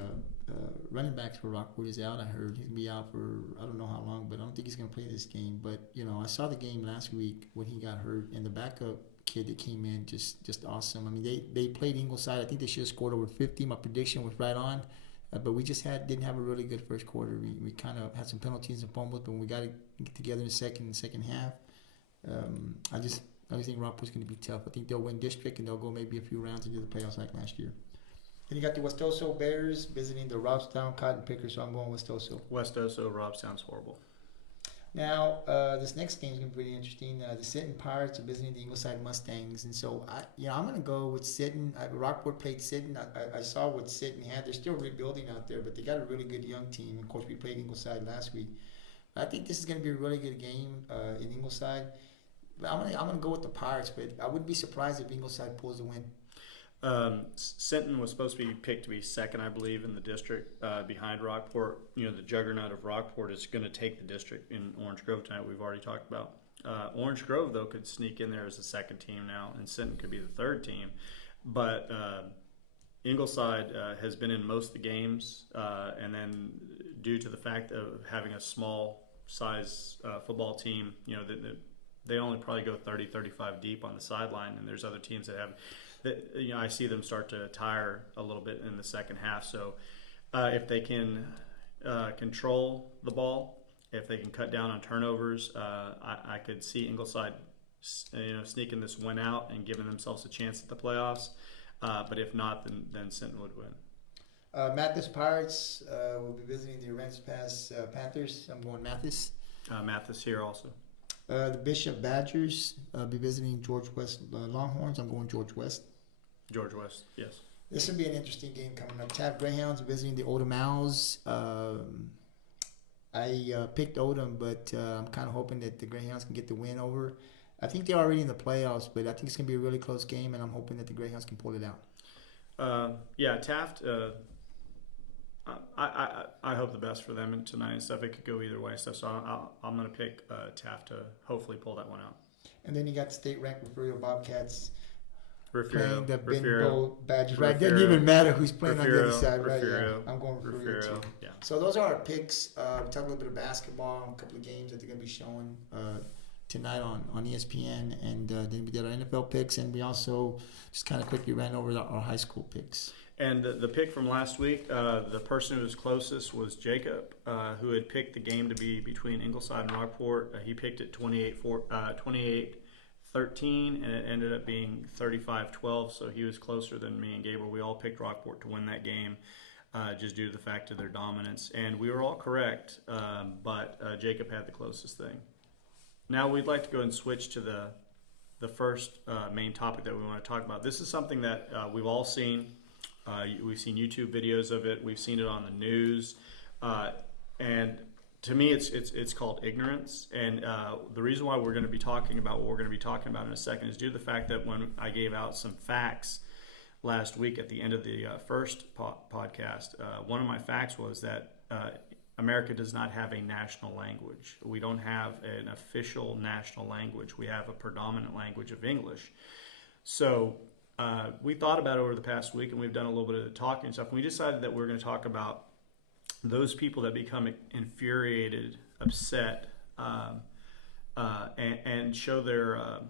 running backs for Rockport is out. I heard he's going to be out for I don't know how long, but I don't think he's going to play this game. But, I saw the game last week when he got hurt, and the backup kid that came in just awesome. They played Ingleside. I think they should have scored over 50. My prediction was right on. But we just didn't have a really good first quarter. We kind of had some penalties and fumbles, but when we got to get together in the second half, I just think Rockport's going to be tough. I think they'll win district, and they'll go maybe a few rounds into the playoffs like last year. Then you got the West Oso Bears visiting the Robstown Cotton Pickers, so I'm going West Oso. West Oso, Robstown's horrible. Now, this next game is going to be pretty interesting. The Sinton Pirates are visiting the Ingleside Mustangs, and so I'm going to go with Sinton. Rockport played Sinton. I saw what Sinton had. They're still rebuilding out there, but they got a really good young team. Of course, we played Ingleside last week. I think this is going to be a really good game in Ingleside. But I'm going to go with the Pirates, but I wouldn't be surprised if Ingleside pulls the win. Sinton was supposed to be picked to be second, I believe, in the district behind Rockport. The juggernaut of Rockport is going to take the district in Orange Grove tonight. We've already talked about. Orange Grove, though, could sneak in there as the second team now, and Sinton could be the third team. But Ingleside has been in most of the games, and then due to the fact of having a small size football team, they only probably go 30, 35 deep on the sideline, and there's other teams that have that. I see them start to tire a little bit in the second half. So if they can control the ball, if they can cut down on turnovers, I could see Ingleside sneaking this win out and giving themselves a chance at the playoffs. But if not, then Sinton would win. Mathis Pirates will be visiting the Orange Pass Panthers. I'm going Mathis. Mathis here also. The Bishop Badgers be visiting George West Longhorns. I'm going George West. George West, yes. This will be an interesting game coming up. Taft Greyhounds visiting the Oldham Owls. I picked Oldham, but I'm kind of hoping that the Greyhounds can get the win over. I think they're already in the playoffs, but I think it's going to be a really close game, and I'm hoping that the Greyhounds can pull it out. Taft. I hope the best for them tonight and stuff. It could go either way and stuff. So I'm going to pick Taft to hopefully pull that one out. And then you got the state-ranked Refugio Bobcats Refugio, playing the Refugio, Benbow Badgers. Right, Refugio, doesn't even matter who's playing on the other Refugio, side, right? Refugio, Yeah, I'm going Refugio too. Yeah. So those are our picks. We talked a little bit of basketball, a couple of games that they're going to be showing tonight on ESPN, and then we did our NFL picks, and we also just kind of quickly ran over our high school picks. And the pick from last week, the person who was closest was Jacob, who had picked the game to be between Ingleside and Rockport. He picked it 28-13, and it ended up being 35-12, so he was closer than me and Gabriel. We all picked Rockport to win that game just due to the fact of their dominance. And we were all correct, but Jacob had the closest thing. Now we'd like to go and switch to the first main topic that we want to talk about. This is something that we've all seen. We've seen YouTube videos of it. We've seen it on the news, and to me, it's called ignorance. And the reason why we're going to be talking about what we're going to be talking about in a second is due to the fact that when I gave out some facts last week at the end of the first podcast, one of my facts was that America does not have a national language. We don't have an official national language. We have a predominant language of English. So we thought about it over the past week, and we've done a little bit of talking and stuff. And we decided that we're going to talk about those people that become infuriated, upset, and show their,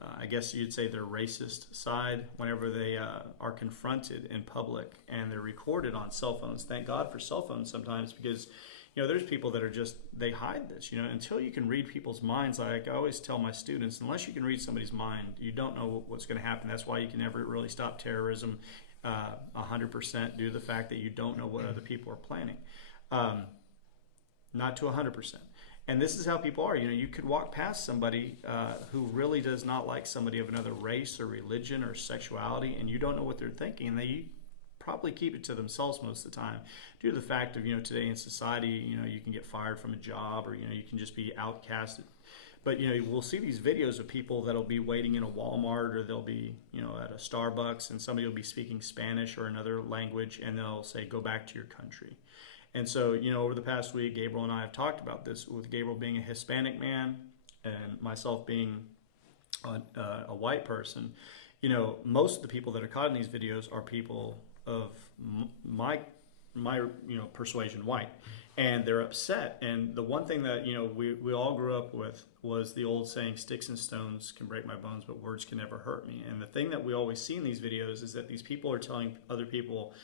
I guess you'd say, their racist side whenever they are confronted in public and they're recorded on cell phones. Thank God for cell phones sometimes, because there's people that are just, they hide this, until you can read people's minds. Like I always tell my students, unless you can read somebody's mind, you don't know what's going to happen. That's why you can never really stop terrorism 100% due to the fact that you don't know what other people are planning. Not to 100%. And this is how people are. You could walk past somebody who really does not like somebody of another race or religion or sexuality, and you don't know what they're thinking, and they probably keep it to themselves most of the time due to the fact of today in society, you can get fired from a job, or you can just be outcasted. But we'll see these videos of people that'll be waiting in a Walmart, or they'll be at a Starbucks, and somebody will be speaking Spanish or another language, and they'll say, "Go back to your country." And so over the past week, Gabriel and I have talked about this, with Gabriel being a Hispanic man and myself being a white person. Most of the people that are caught in these videos are people of my persuasion, white, and they're upset. And the one thing that we all grew up with was the old saying, "Sticks and stones can break my bones, but words can never hurt me." And the thing that we always see in these videos is that these people are telling other people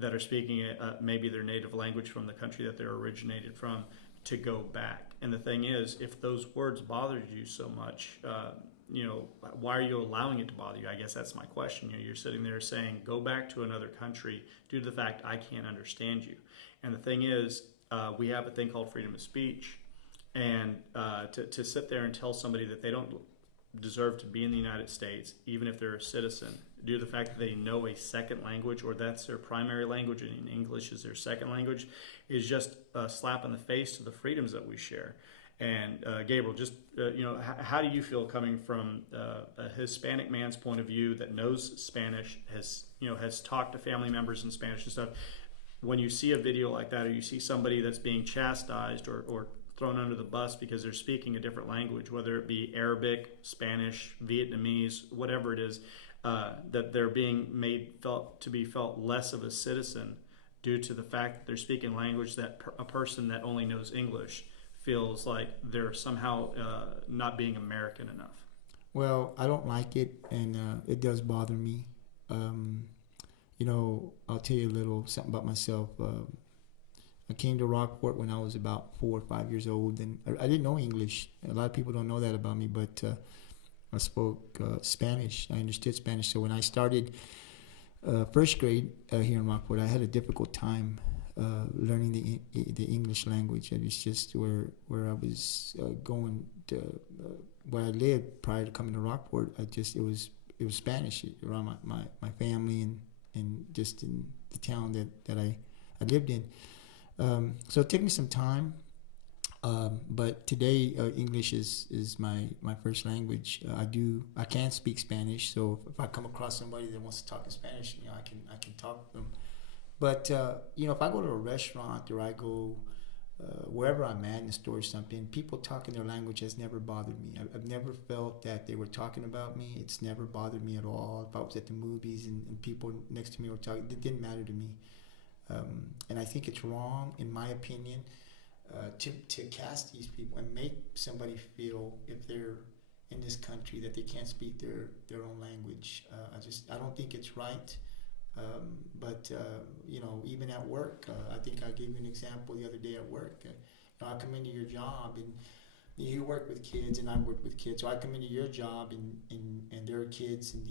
that are speaking maybe their native language from the country that they're originated from to go back. And the thing is, if those words bothered you so much, why are you allowing it to bother you? I guess that's my question. You're sitting there saying, "Go back to another country," due to the fact I can't understand you. And the thing is, we have a thing called freedom of speech, and to sit there and tell somebody that they don't deserve to be in the United States, even if they're a citizen, due to the fact that they know a second language, or that's their primary language and English is their second language, is just a slap in the face to the freedoms that we share. And Gabriel, just how do you feel coming from a Hispanic man's point of view that knows Spanish, has talked to family members in Spanish and stuff? When you see a video like that, or you see somebody that's being chastised or thrown under the bus because they're speaking a different language, whether it be Arabic, Spanish, Vietnamese, whatever it is, that they're being felt less of a citizen due to the fact that they're speaking language that a person that only knows English feels like they're somehow not being American enough. Well, I don't like it, and it does bother me. I'll tell you a little something about myself. I came to Rockport when I was about 4 or 5 years old, and I didn't know English. A lot of people don't know that about me, but I spoke Spanish. I understood Spanish. So when I started first grade here in Rockport, I had a difficult time learning the English language. And it's just where I was going to where I lived prior to coming to Rockport. It was Spanish around my family and just in the town that I lived in. So it took me some time, but today English is my first language. I can speak Spanish, so if I come across somebody that wants to talk in Spanish, I can talk to them. But if I go to a restaurant or I go wherever I'm at in the store or something, people talking their language has never bothered me. I've never felt that they were talking about me. It's never bothered me at all. If I was at the movies and people next to me were talking, it didn't matter to me. And I think it's wrong, in my opinion, to cast these people and make somebody feel, if they're in this country, that they can't speak their own language. I don't think it's right. But even at work, I think I gave you an example the other day at work. I come into your job and you work with kids and I work with kids. So I come into your job and there are kids in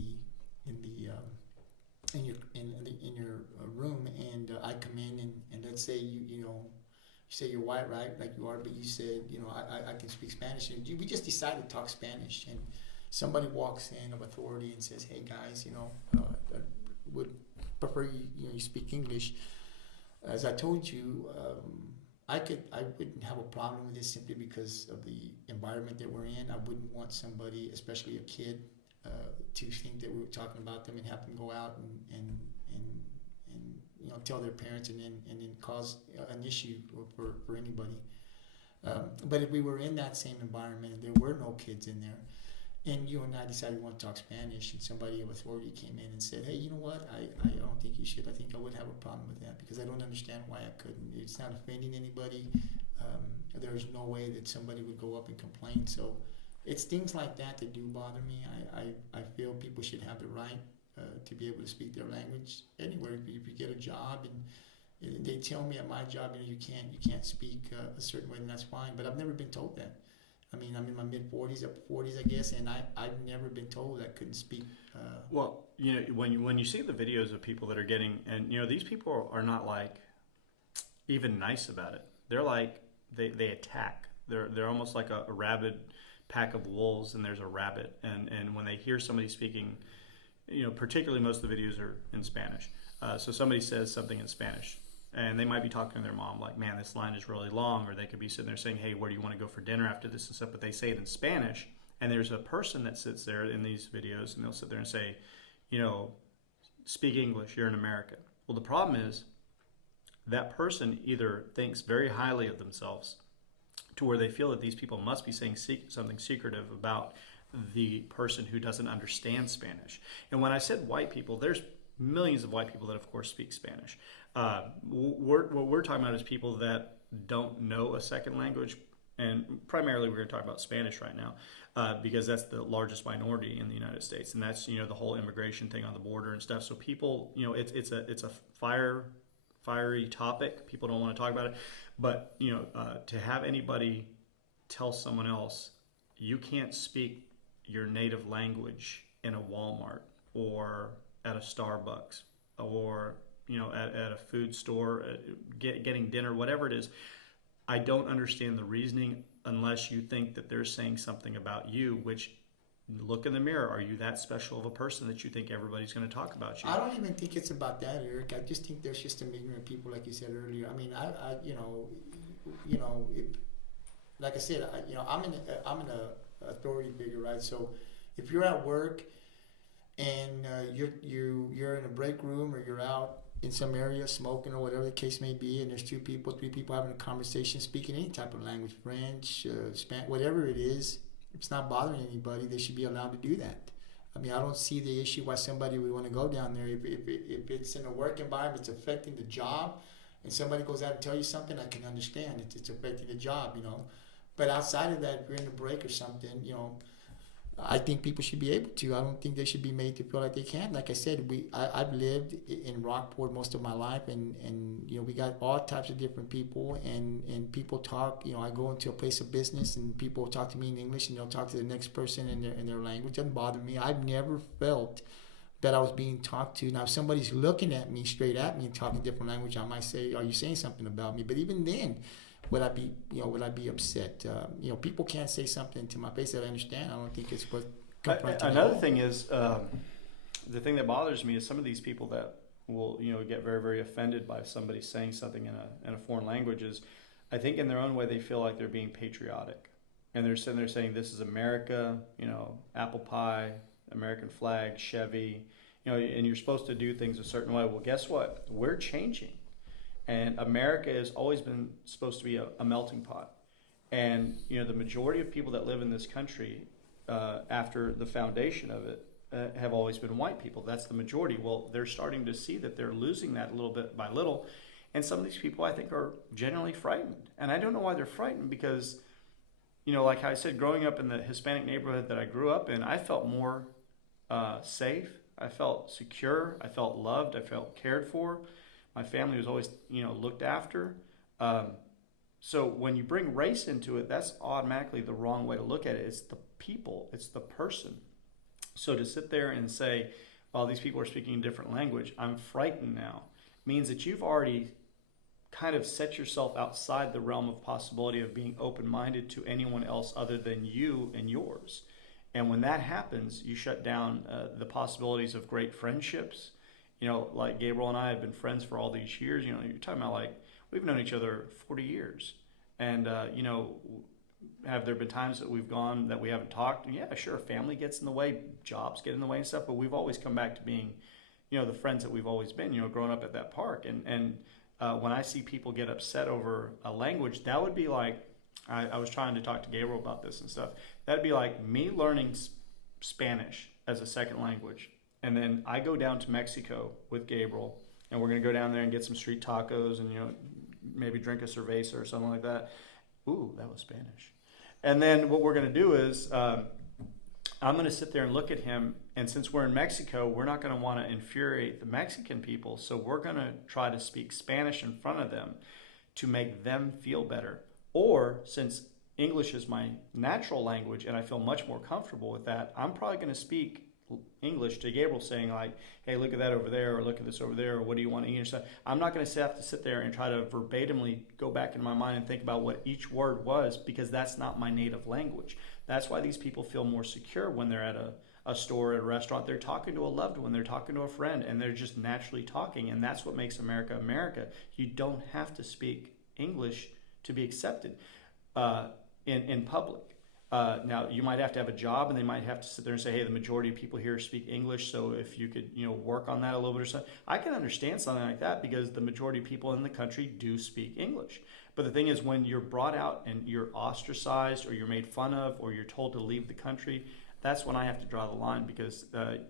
your room, and I come in and let's say you say you're white, right? Like you are, but you said I can speak Spanish, and we just decided to talk Spanish, and somebody walks in of authority and says, "Hey guys, I would prefer you speak English." As I told you, I wouldn't have a problem with this simply because of the environment that we're in. I wouldn't want somebody, especially a kid, to think that we were talking about them and have them go out and tell their parents and then cause an issue for anybody. But if we were in that same environment and there were no kids in there, and you and I decided we want to talk Spanish, and somebody of authority came in and said, "Hey, you know what? I don't think you should. I think I would have a problem with that because I don't understand why I couldn't. It's not offending anybody. There's no way that somebody would go up and complain." So it's things like that do bother me. I feel people should have the right to be able to speak their language anywhere. If you get a job and they tell me at my job, you can't speak a certain way, then that's fine. But I've never been told that. I mean, I'm in my mid-40s, up 40s, I guess, and I've never been told I couldn't speak. Well, when you see the videos of people that are getting, and these people are not like even nice about it. They're like they attack. They're almost like a rabid pack of wolves, and there's a rabbit. And when they hear somebody speaking, particularly most of the videos are in Spanish. So somebody says something in Spanish. And they might be talking to their mom like, "Man, this line is really long," or they could be sitting there saying, "Hey, where do you want to go for dinner after this and stuff?" But they say it in Spanish, and there's a person that sits there in these videos, and they'll sit there and say, "Speak English. You're in America." Well, the problem is that person either thinks very highly of themselves to where they feel that these people must be saying something secretive about the person who doesn't understand Spanish. And when I said white people, there's millions of white people that, of course, speak Spanish. What we're talking about is people that don't know a second language, and primarily we're going to talk about Spanish right now because that's the largest minority in the United States, and that's the whole immigration thing on the border and stuff. So people, it's a fiery topic. People don't want to talk about it, but to have anybody tell someone else you can't speak your native language in a Walmart or at a Starbucks or at a food store, getting dinner, whatever it is, I don't understand the reasoning unless you think that they're saying something about you, which, look in the mirror. Are you that special of a person that you think everybody's going to talk about you? I don't even think it's about that, Eric. I just think there's just some ignorant people, like you said earlier. I mean, like I said, I'm in a authority figure, right? So if you're at work and you're in a break room or you're out in some area smoking or whatever the case may be, and there's 2 people, 3 people having a conversation, speaking any type of language, French, Spanish, whatever it is, if it's not bothering anybody, they should be allowed to do that. I mean, I don't see the issue why somebody would want to go down there. If it's in a work environment, it's affecting the job, and somebody goes out and tell you something, I can understand it's affecting the job, you know. But outside of that, if you're in a break or something, you know, I think people should be able to. I don't think they should be made to feel like they can't. Like I said, I've lived in Rockport most of my life, and you know, we got all types of different people, and people talk. You know, I go into a place of business, and people talk to me in English, and they'll talk to the next person in their language. It doesn't bother me. I've never felt that I was being talked to. Now, if somebody's looking at me straight at me and talking different language, I might say, "Are you saying something about me?" But even then, would I be upset? You know, people can't say something to my face that I understand. I don't think it's what confronting. Another thing is, the thing that bothers me is some of these people that will, you know, get very, very offended by somebody saying something in a foreign language is, I think in their own way they feel like they're being patriotic, and they're sitting there saying this is America, you know, apple pie, American flag, Chevy, you know, and you're supposed to do things a certain way. Well, guess what? We're changing. And America has always been supposed to be a melting pot. And, you know, the majority of people that live in this country after the foundation of it have always been white people. That's the majority. Well, they're starting to see that they're losing that little bit by little. And some of these people, I think, are genuinely frightened. And I don't know why they're frightened because, you know, like I said, growing up in the Hispanic neighborhood that I grew up in, I felt more safe. I felt secure. I felt loved. I felt cared for. My family was always, you know, looked after. So when you bring race into it, that's automatically the wrong way to look at it. It's the people. It's the person. So to sit there and say, well, these people are speaking a different language, I'm frightened now, means that you've already kind of set yourself outside the realm of possibility of being open-minded to anyone else other than you and yours. And when that happens, you shut down the possibilities of great friendships. You know, like Gabriel and I have been friends for all these years. You know, you're talking about like we've known each other 40 years. And, you know, have there been times that we've gone that we haven't talked? Yeah, sure, family gets in the way, jobs get in the way and stuff, but we've always come back to being, you know, the friends that we've always been, you know, growing up at that park. And when I see people get upset over a language, that would be like, I was trying to talk to Gabriel about this and stuff. That'd be like me learning Spanish as a second language. And then I go down to Mexico with Gabriel, and we're going to go down there and get some street tacos and, you know, maybe drink a cerveza or something like that. Ooh, that was Spanish. And then what we're going to do is I'm going to sit there and look at him. And since we're in Mexico, we're not going to want to infuriate the Mexican people. So we're going to try to speak Spanish in front of them to make them feel better. Or since English is my natural language and I feel much more comfortable with that, I'm probably going to speak English to Gabriel, saying like, hey, look at that over there, or look at this over there, or what do you want to eat? I'm not going to have to sit there and try to verbatimly go back in my mind and think about what each word was, because that's not my native language. That's why these people feel more secure when they're at a store, at a restaurant. They're talking to a loved one, they're talking to a friend, and they're just naturally talking. And that's what makes America America. You don't have to speak English to be accepted in public. Now, you might have to have a job, and they might have to sit there and say, hey, the majority of people here speak English, so if you could, you know, work on that a little bit or something. I can understand something like that because the majority of people in the country do speak English. But the thing is, when you're brought out and you're ostracized or you're made fun of or you're told to leave the country, that's when I have to draw the line, because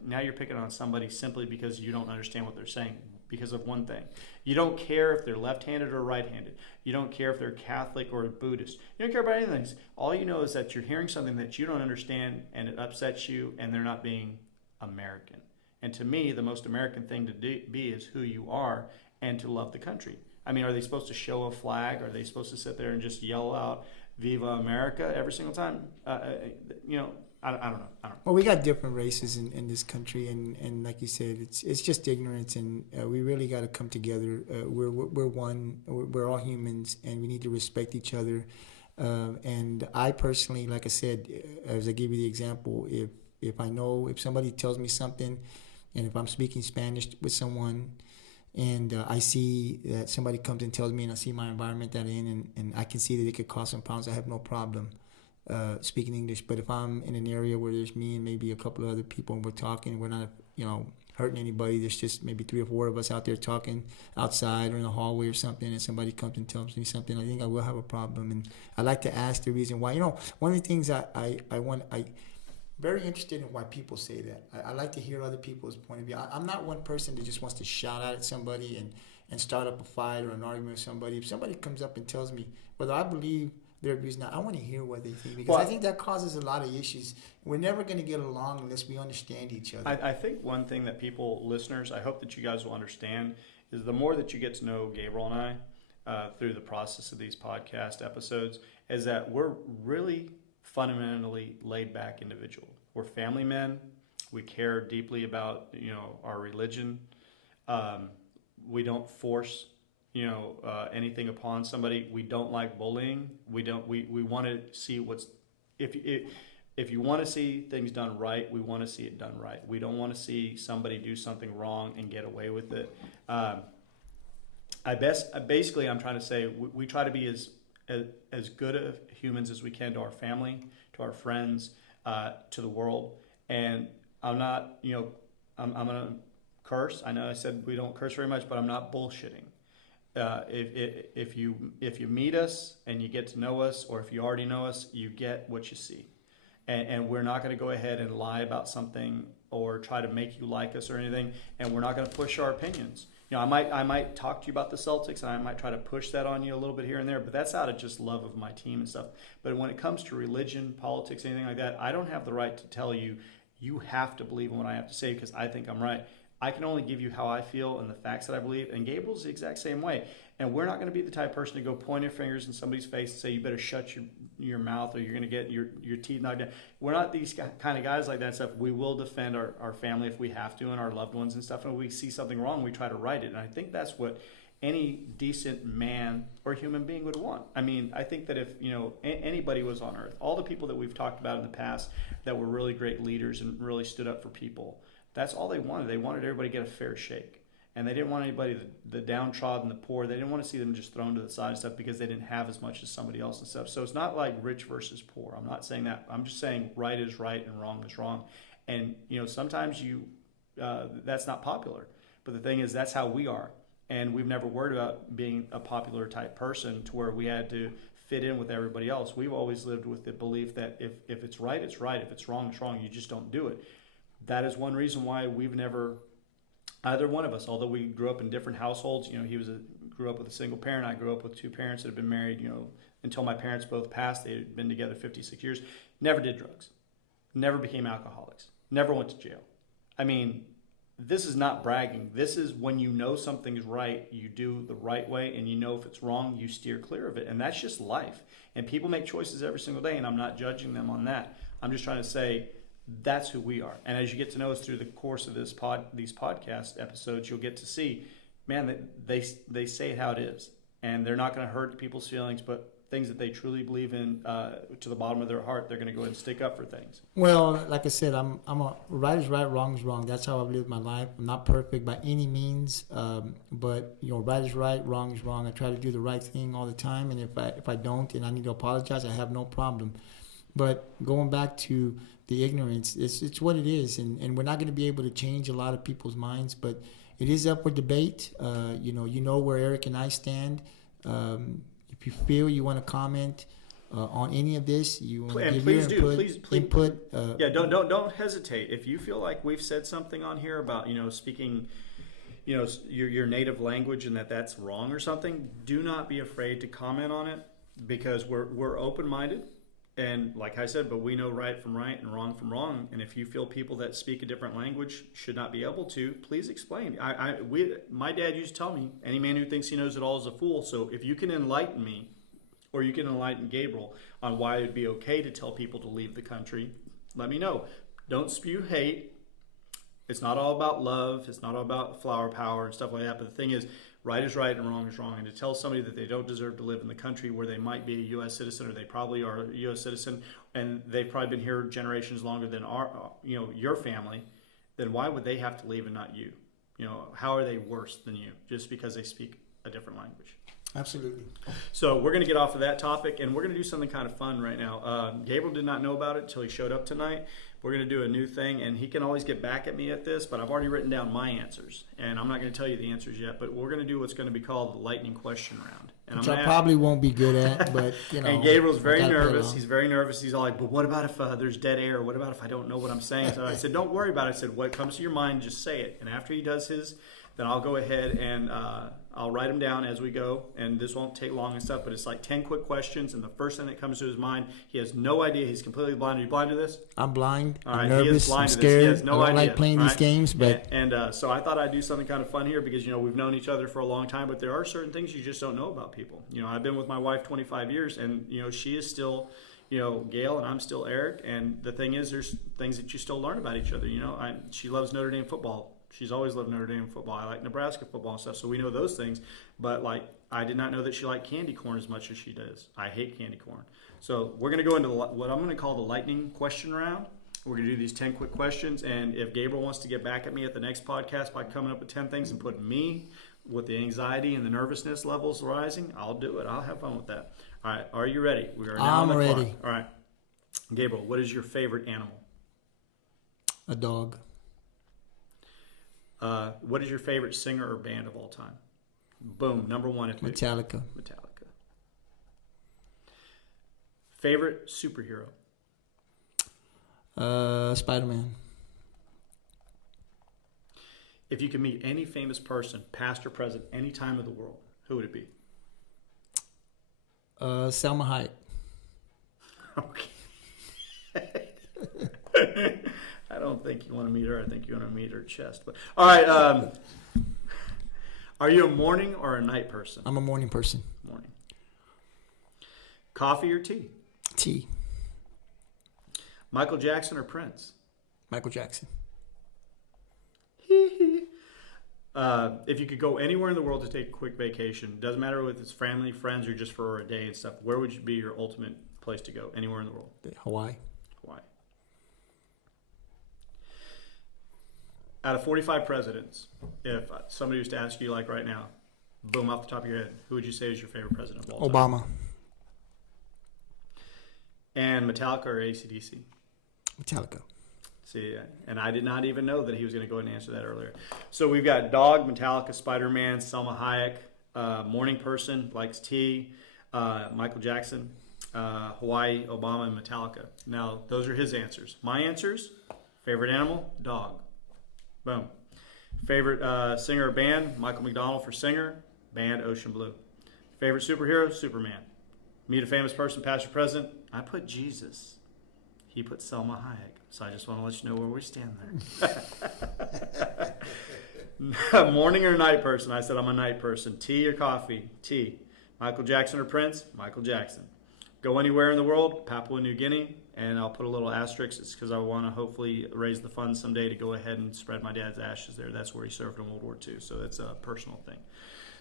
now you're picking on somebody simply because you don't understand what they're saying. Because of one thing. You don't care if they're left-handed or right-handed. You don't care if they're Catholic or Buddhist. You don't care about anything. All you know is that you're hearing something that you don't understand and it upsets you, and they're not being American. And to me, the most American thing to be is who you are and to love the country. I mean, are they supposed to show a flag? Are they supposed to sit there and just yell out Viva America every single time? You know, I don't know. Well, we got different races in this country, and like you said, it's just ignorance, and we really got to come together. We're one. We're all humans, and we need to respect each other. And I personally, like I said, as I gave you the example, if I know, if somebody tells me something, and if I'm speaking Spanish with someone, and I see that somebody comes and tells me, and I see my environment that I'm in, and I can see that it could cause some problems, I have no problem speaking English. But if I'm in an area where there's me and maybe a couple of other people and we're talking, we're not, you know, hurting anybody, there's just maybe 3 or 4 of us out there talking outside or in the hallway or something, and somebody comes and tells me something, I think I will have a problem. And I like to ask the reason why. You know, one of the things very interested in why people say that. I like to hear other people's point of view. I'm not one person that just wants to shout out at somebody and start up a fight or an argument with somebody. If somebody comes up and tells me whether I believe their views now, I want to hear what they think, because I think that causes a lot of issues. We're never going to get along unless we understand each other. I think one thing that listeners, I hope that you guys will understand, is the more that you get to know Gabriel and I through the process of these podcast episodes, is that we're really fundamentally laid back individual. We're family men. We care deeply about our religion. We don't force anything upon somebody. We don't like bullying. We want to see if you want to see things done right, we want to see it done right. We don't want to see somebody do something wrong and get away with it. Basically, I'm trying to say we try to be as good of humans as we can to our family, to our friends, to the world. And I'm not, I'm gonna curse. I know I said we don't curse very much, but I'm not bullshitting. If you meet us and you get to know us, or if you already know us, you get what you see. And we're not going to go ahead and lie about something or try to make you like us or anything. And we're not going to push our opinions. I might talk to you about the Celtics, and I might try to push that on you a little bit here and there, but that's out of just love of my team and stuff. But when it comes to religion, politics, anything like that, I don't have the right to tell you, you have to believe in what I have to say because I think I'm right. I can only give you how I feel and the facts that I believe, and Gabriel's the exact same way. And we're not going to be the type of person to go point your fingers in somebody's face and say, you better shut your mouth or you're going to get your teeth knocked out. We're not these kind of guys like that and stuff. We will defend our family if we have to and our loved ones and stuff. And if we see something wrong, we try to right it. And I think that's what any decent man or human being would want. I mean, I think that if anybody was on earth, all the people that we've talked about in the past that were really great leaders and really stood up for people, that's all they wanted. They wanted everybody to get a fair shake. And they didn't want anybody, the downtrodden, the poor, they didn't want to see them just thrown to the side and stuff because they didn't have as much as somebody else and stuff. So it's not like rich versus poor. I'm not saying that. I'm just saying right is right and wrong is wrong. And, sometimes that's not popular. But the thing is, that's how we are. And we've never worried about being a popular type person to where we had to fit in with everybody else. We've always lived with the belief that if it's right, it's right. If it's wrong, it's wrong. You just don't do it. That is one reason why we've never... Either one of us, although we grew up in different households, he grew up with a single parent. I grew up with two parents that had been married, until my parents both passed. They had been together 56 years. Never did drugs. Never became alcoholics. Never went to jail. I mean, this is not bragging. This is when you know something's right, you do the right way, and if it's wrong, you steer clear of it. And that's just life. And people make choices every single day, and I'm not judging them on that. I'm just trying to say, that's who we are. And as you get to know us through the course of these podcast episodes, you'll get to see, man, they say it how it is. And they're not going to hurt people's feelings, but things that they truly believe in to the bottom of their heart, they're going to go ahead and stick up for things. Well, like I said, I'm a right is right, wrong is wrong. That's how I've lived my life. I'm not perfect by any means, but right is right, wrong is wrong. I try to do the right thing all the time, and if I don't and I need to apologize, I have no problem. But going back to the ignorance, it's what it is, and we're not going to be able to change a lot of people's minds, but it is up for debate. You know where Eric and I stand. If you feel you want to comment on any of this, you want to give your input. Don't hesitate. If you feel like we've said something on here about speaking your native language and that's wrong or something, do not be afraid to comment on it, because we're open-minded. And like I said, but we know right from right and wrong from wrong. And if you feel people that speak a different language should not be able to, please explain. My dad used to tell me, any man who thinks he knows it all is a fool. So if you can enlighten me, or you can enlighten Gabriel on why it would be okay to tell people to leave the country, let me know. Don't spew hate. It's not all about love. It's not all about flower power and stuff like that. But the thing is, right is right and wrong is wrong. And to tell somebody that they don't deserve to live in the country where they might be a U.S. citizen, or they probably are a U.S. citizen, and they've probably been here generations longer than your family, then why would they have to leave and not you? How are they worse than you just because they speak a different language? Absolutely. So we're going to get off of that topic, and we're going to do something kind of fun right now. Gabriel did not know about it until he showed up tonight. We're going to do a new thing, and he can always get back at me at this, but I've already written down my answers, and I'm not going to tell you the answers yet, but we're going to do what's going to be called the lightning question round. And Which I probably won't be good at, but, you know. And Gabriel's very I gotta play nervous. along. He's very nervous. He's all like, but what about if there's dead air? What about if I don't know what I'm saying? So I said, don't worry about it. I said, what comes to your mind, just say it. And after he does his, then I'll go ahead and I'll write them down as we go. And this won't take long and stuff, but it's like 10 quick questions. And the first thing that comes to his mind, he has no idea. He's completely blind. Are you blind to this? I'm blind. All I'm right, he is nervous. blind I'm to this. He scared. has no I don't idea, like playing these right? games, but And so I thought I'd do something kind of fun here because, you know, we've known each other for a long time, but there are certain things you just don't know about people. You know, I've been with my wife 25 years, and, you know, she is still, you know, Gail, and I'm still Eric. And the thing is, there's things that you still learn about each other. You know, she loves Notre Dame football. She's always loved Notre Dame football. I like Nebraska football and stuff, so we know those things. But, like, I did not know that she liked candy corn as much as she does. I hate candy corn. So we're going to go into what I'm going to call the lightning question round. We're going to do these 10 quick questions, and if Gabriel wants to get back at me at the next podcast by coming up with 10 things and putting me with the anxiety and the nervousness levels rising, I'll do it. I'll have fun with that. All right, are you ready? We are now on the I'm clock. ready. All right. Gabriel, what is your favorite animal? a dog. What is your favorite singer or band of all time? Boom, number one. Metallica. Metallica. Favorite superhero? Spider-Man. If you could meet any famous person, past or present, any time of the world, who would it be? Selma Hayek. Okay. I don't think you want to meet her. I think you want to meet her chest. But all right. Are you a morning or a night person? I'm a morning person. Morning. Coffee or tea? Tea. Michael Jackson or Prince? Michael Jackson. If you could go anywhere in the world to take a quick vacation, doesn't matter if it's family, friends, or just for a day and stuff, where would be your ultimate place to go? Anywhere in the world? Hawaii. Hawaii. Out of 45 presidents, if somebody was to ask you, like right now, boom, off the top of your head, who would you say is your favorite president of all time? Obama. And Metallica or AC/DC? Metallica. See, and I did not even know that he was going to go ahead and answer that earlier. So we've got Dog, Metallica, Spider-Man, Selma Hayek, morning person, likes tea, Michael Jackson, Hawaii, Obama, and Metallica. Now, those are his answers. My answers, favorite animal, dog. Boom. Favorite singer or band, Michael McDonald for singer, band Ocean Blue. Favorite superhero, Superman. Meet a famous person, past or present, I put Jesus. He put Selma Hayek. So I just want to let you know where we stand there. Morning or night person? I said I'm a night person. Tea or coffee? Tea. Michael Jackson or Prince? Michael Jackson. Go anywhere in the world? Papua New Guinea. And I'll put a little asterisk. It's because I want to hopefully raise the funds someday to go ahead and spread my dad's ashes there. That's where he served in World War II. So that's a personal thing.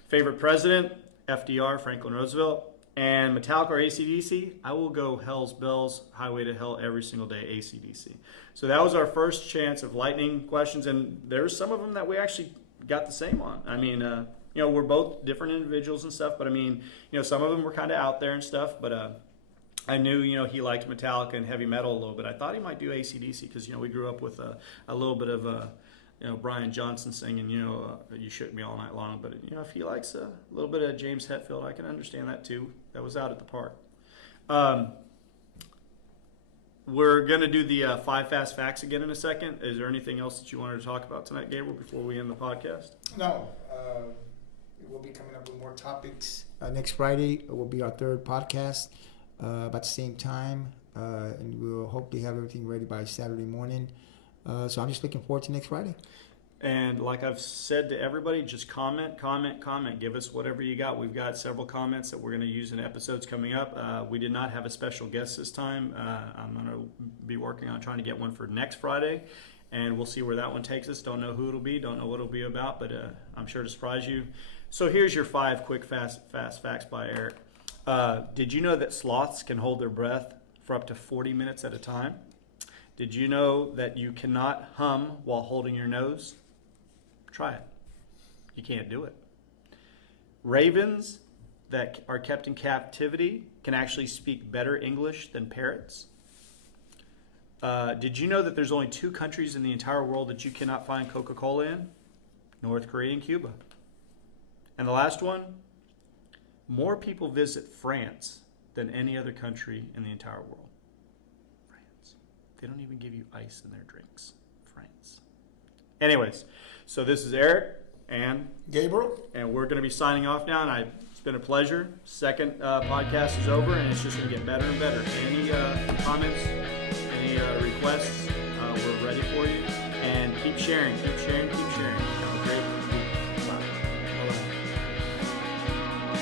Favorite president? FDR, Franklin Roosevelt. And Metallica or AC/DC, I will go Hell's Bells, Highway to Hell every single day, AC/DC. So that was our first chance of lightning questions, and there's some of them that we actually got the same on. I mean, you know, we're both different individuals and stuff, but I mean, you know, some of them were kind of out there and stuff, but I knew, you know, he liked Metallica and heavy metal a little bit. I thought he might do AC/DC because, you know, we grew up with a little bit of you know, Brian Johnson singing, you know, You Shook Me All Night Long. But, you know, if he likes a little bit of James Hetfield, I can understand that too. That was out at the park. We're going to do the 5 Fast Facts again in a second. Is there anything else that you wanted to talk about tonight, Gabriel, before we end the podcast? No. We'll be coming up with more topics. Next Friday will be our third podcast about the same time. And we'll hopefully have everything ready by Saturday morning. So I'm just looking forward to next Friday. And like I've said to everybody, just comment. Give us whatever you got. We've got several comments that we're going to use in episodes coming up. We did not have a special guest this time. I'm going to be working on trying to get one for next Friday, and we'll see where that one takes us. Don't know who it'll be. Don't know what it'll be about, but I'm sure to surprise you. So here's your 5 quick fast facts by Eric. Did you know that sloths can hold their breath for up to 40 minutes at a time? Did you know that you cannot hum while holding your nose? Try it. You can't do it. Ravens that are kept in captivity can actually speak better English than parrots. Did you know that there's only 2 countries in the entire world that you cannot find Coca-Cola in? North Korea and Cuba. And the last one, more people visit France than any other country in the entire world. France. They don't even give you ice in their drinks. France. Anyways, so this is Eric and Gabriel. And we're going to be signing off now. And it's been a pleasure. Second podcast is over, and it's just going to get better and better. Any comments, any requests, we're ready for you. And keep sharing, keep